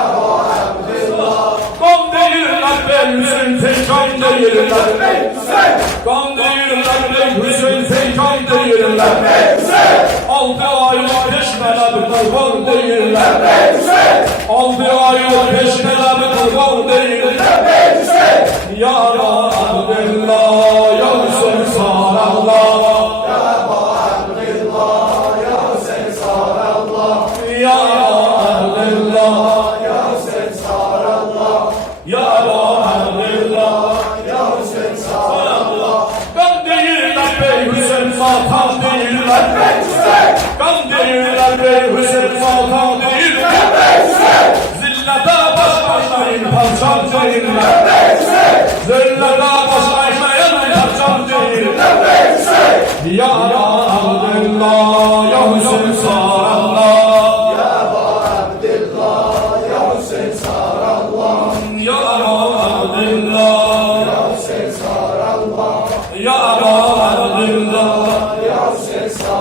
Abdillah. Kom değirler bey Hüseyin, tekam değirler bey Hüseyin, kom değirler bey Hüseyin, tekam değirler bey Hüseyin. 6 aylık peşmele bir kurban değirler bey Hüseyin, 6 aylık peşmele bir kurban değirler bey Hüseyin. Ya Abdillah, ya Hüseyin sarallah, ya Abdillah, ya Hüseyin sarallah, ya Abdillah, ya Hüseyin sarallah, Ya Abdullah, Ya Hüseyin sağ. kan değiller bey Hüseyin Sultan değiller. Bey Hüseyin. Kan değiller bey Hüseyin Sultan değiller. Bey Hüseyin. Zillete başlayın parçam değiller. Bey Hüseyin. Zillete başlayın parçam değiller. Bey Hüseyin. Ya Abdullah, ya Hüseyin Sarallah. Ya Abdullah, ya Hüseyin sağ. Ya Abdullah, Ya Hüseyin sağ. ya Abdullah. Ya Hüseyin sağ.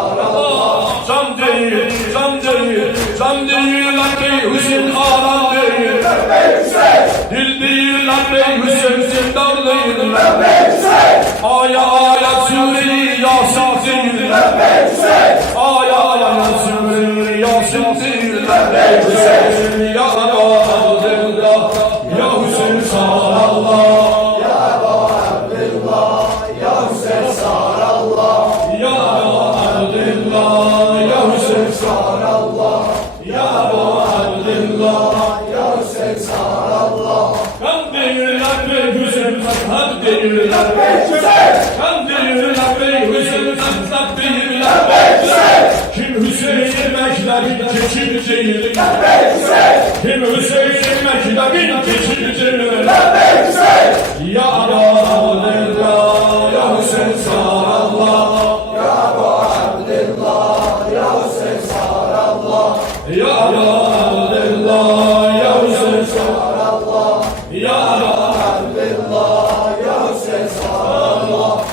Can değil, can değil, can değiller bey Hüseyin ağlam değil. Bey Hüseyin. Dil değiller bey Hüseyin zindar değil. Bey Hüseyin. Aya aya süreli Yasin değil. Bey Hüseyin. Aya aya süreli Yasin değil. Bey Hüseyin. Ya Abdullah, ya Hüseyin Sarallah. Ya Abdullah, ya Hüseyin sağ. Ya Abdullah, ya Hüseyin Sağ. Ya Abdullah. Ya Hüseyin sağ. Kan değiller bey Hüseyin Zat değiller. Bey Hüseyin. Kan değiller bey Hüseyin Zat değiller. Bey Hüseyin. Kim Hüseyin Meklerin keçi değil. Bey Hüseyin. Kim Hüseyin Meklerin keçi değil. Bey Hüseyin. Ya Abdullah, ya Hüseyin Sarallah. Ya Abdullah, ya Hüseyin sağ. Ya Abdullah, ya Hüseyin Sarallah. Ya Abdullah, ya Hüseyin sağ.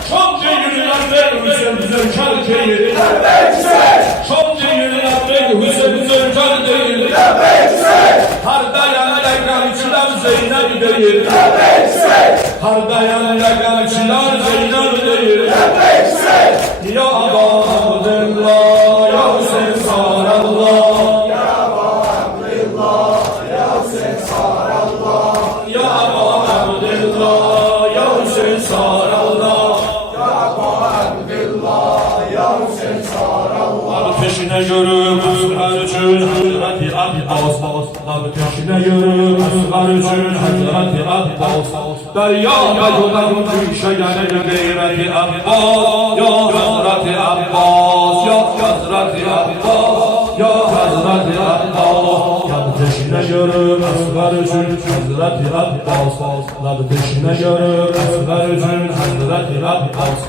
çok değiller bey Hüseyin Zülkar değil. Bey Hüseyin. Çok değiller bey Hüseyin Zülkar değil. Bey Hüseyin. Har dayan legalçılar Zeynep değil. Bey Hüseyin. Har dayan legalçılar Zeynep değil. Bey Hüseyin. Ya Abdullah, ya Hüseyin Sarallah. Ya Abdullah, ya Hüseyin sağ. Ya Abdullah, ya Hüseyin Sarallah. Ya Abdullah, ya Hüseyin sağ. Peşine yürümüz her için Hazreti Abbas. Peşine yürümüz her için Hazreti Abbas. Deryada yoldan düşeyene Gayreti Abbas. Ya Hazreti Abbas, ya Hazreti Abbas, ya Hazreti Abbas. Ya peşine yürümüz her için Hazreti Abbas. Peşine yürümüz her için Hazreti Abbas.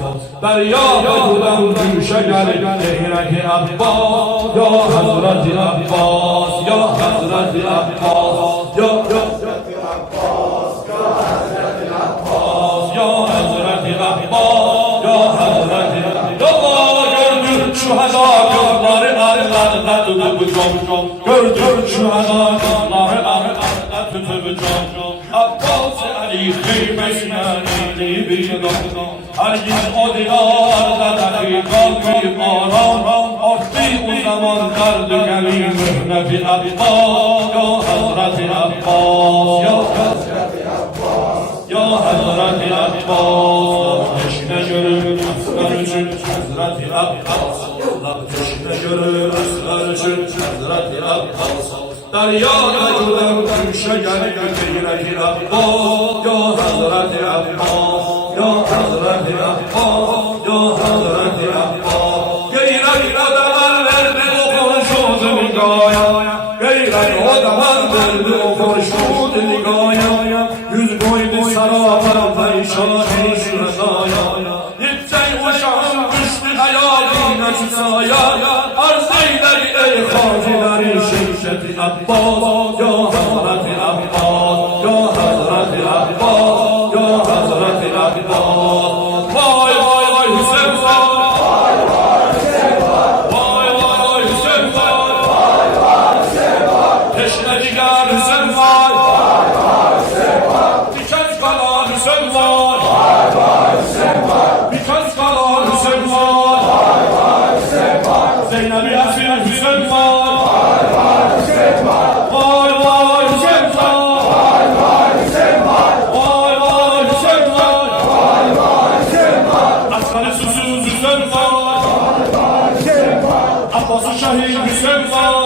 Deryada yoldan düşeyene Gayreti Abbas. Ya Hazreti Abbas, ya Hazreti Abbas, ya Hazreti Abbas, ya Hazreti Abbas, ya Hazreti Abbas. Gördüm şu hezarları arılarına tutup com. Gördüm şu hezarları arılarına tutup com. Abbas-ı Ali kıymesine neydi bir doktor. Herkes o diyarda dakika bir aram. Arttı o zamanlar dökelim mühneti Abbas. Ya Hazreti Abbas, ya Hazreti Abbas, ya Hazreti Abbas. Peşine yürü aslar için Hazreti Abbas. Peşine yürü aslar için Hazreti Abbas. Deryada yoldan düşeyene Gayreti Abbas. Ya Hazreti Abbas, ya Hazreti Abbas, ya Hazreti Abbas. Gayreti adalar verdi o konuşudu nigaya. Gayreti adalar verdi o konuşudu nigaya. Yüz koydu saraylarda işaret rızaya. Gitsey uşağım düştü hayaline çıksaya. Arz eyler ey hazileri şirketi Abbas. Ya Hazreti Abbas, ya Hazreti Abbas, ya Hazreti Abbas. Vay vay vay Hüseyin var. Vay vay Hüseyin var. Peşine diğer Hüseyin var. Birkaç kalan Hüseyin var. Birkaç kalan Hüseyin var. Zeynep Yasin Hüseyin var. Vay vay Hüseyin var. Vay vay Hüseyin var. Aslanı susuz Hüseyin var. Abbas-ı Şahid Hüseyin var.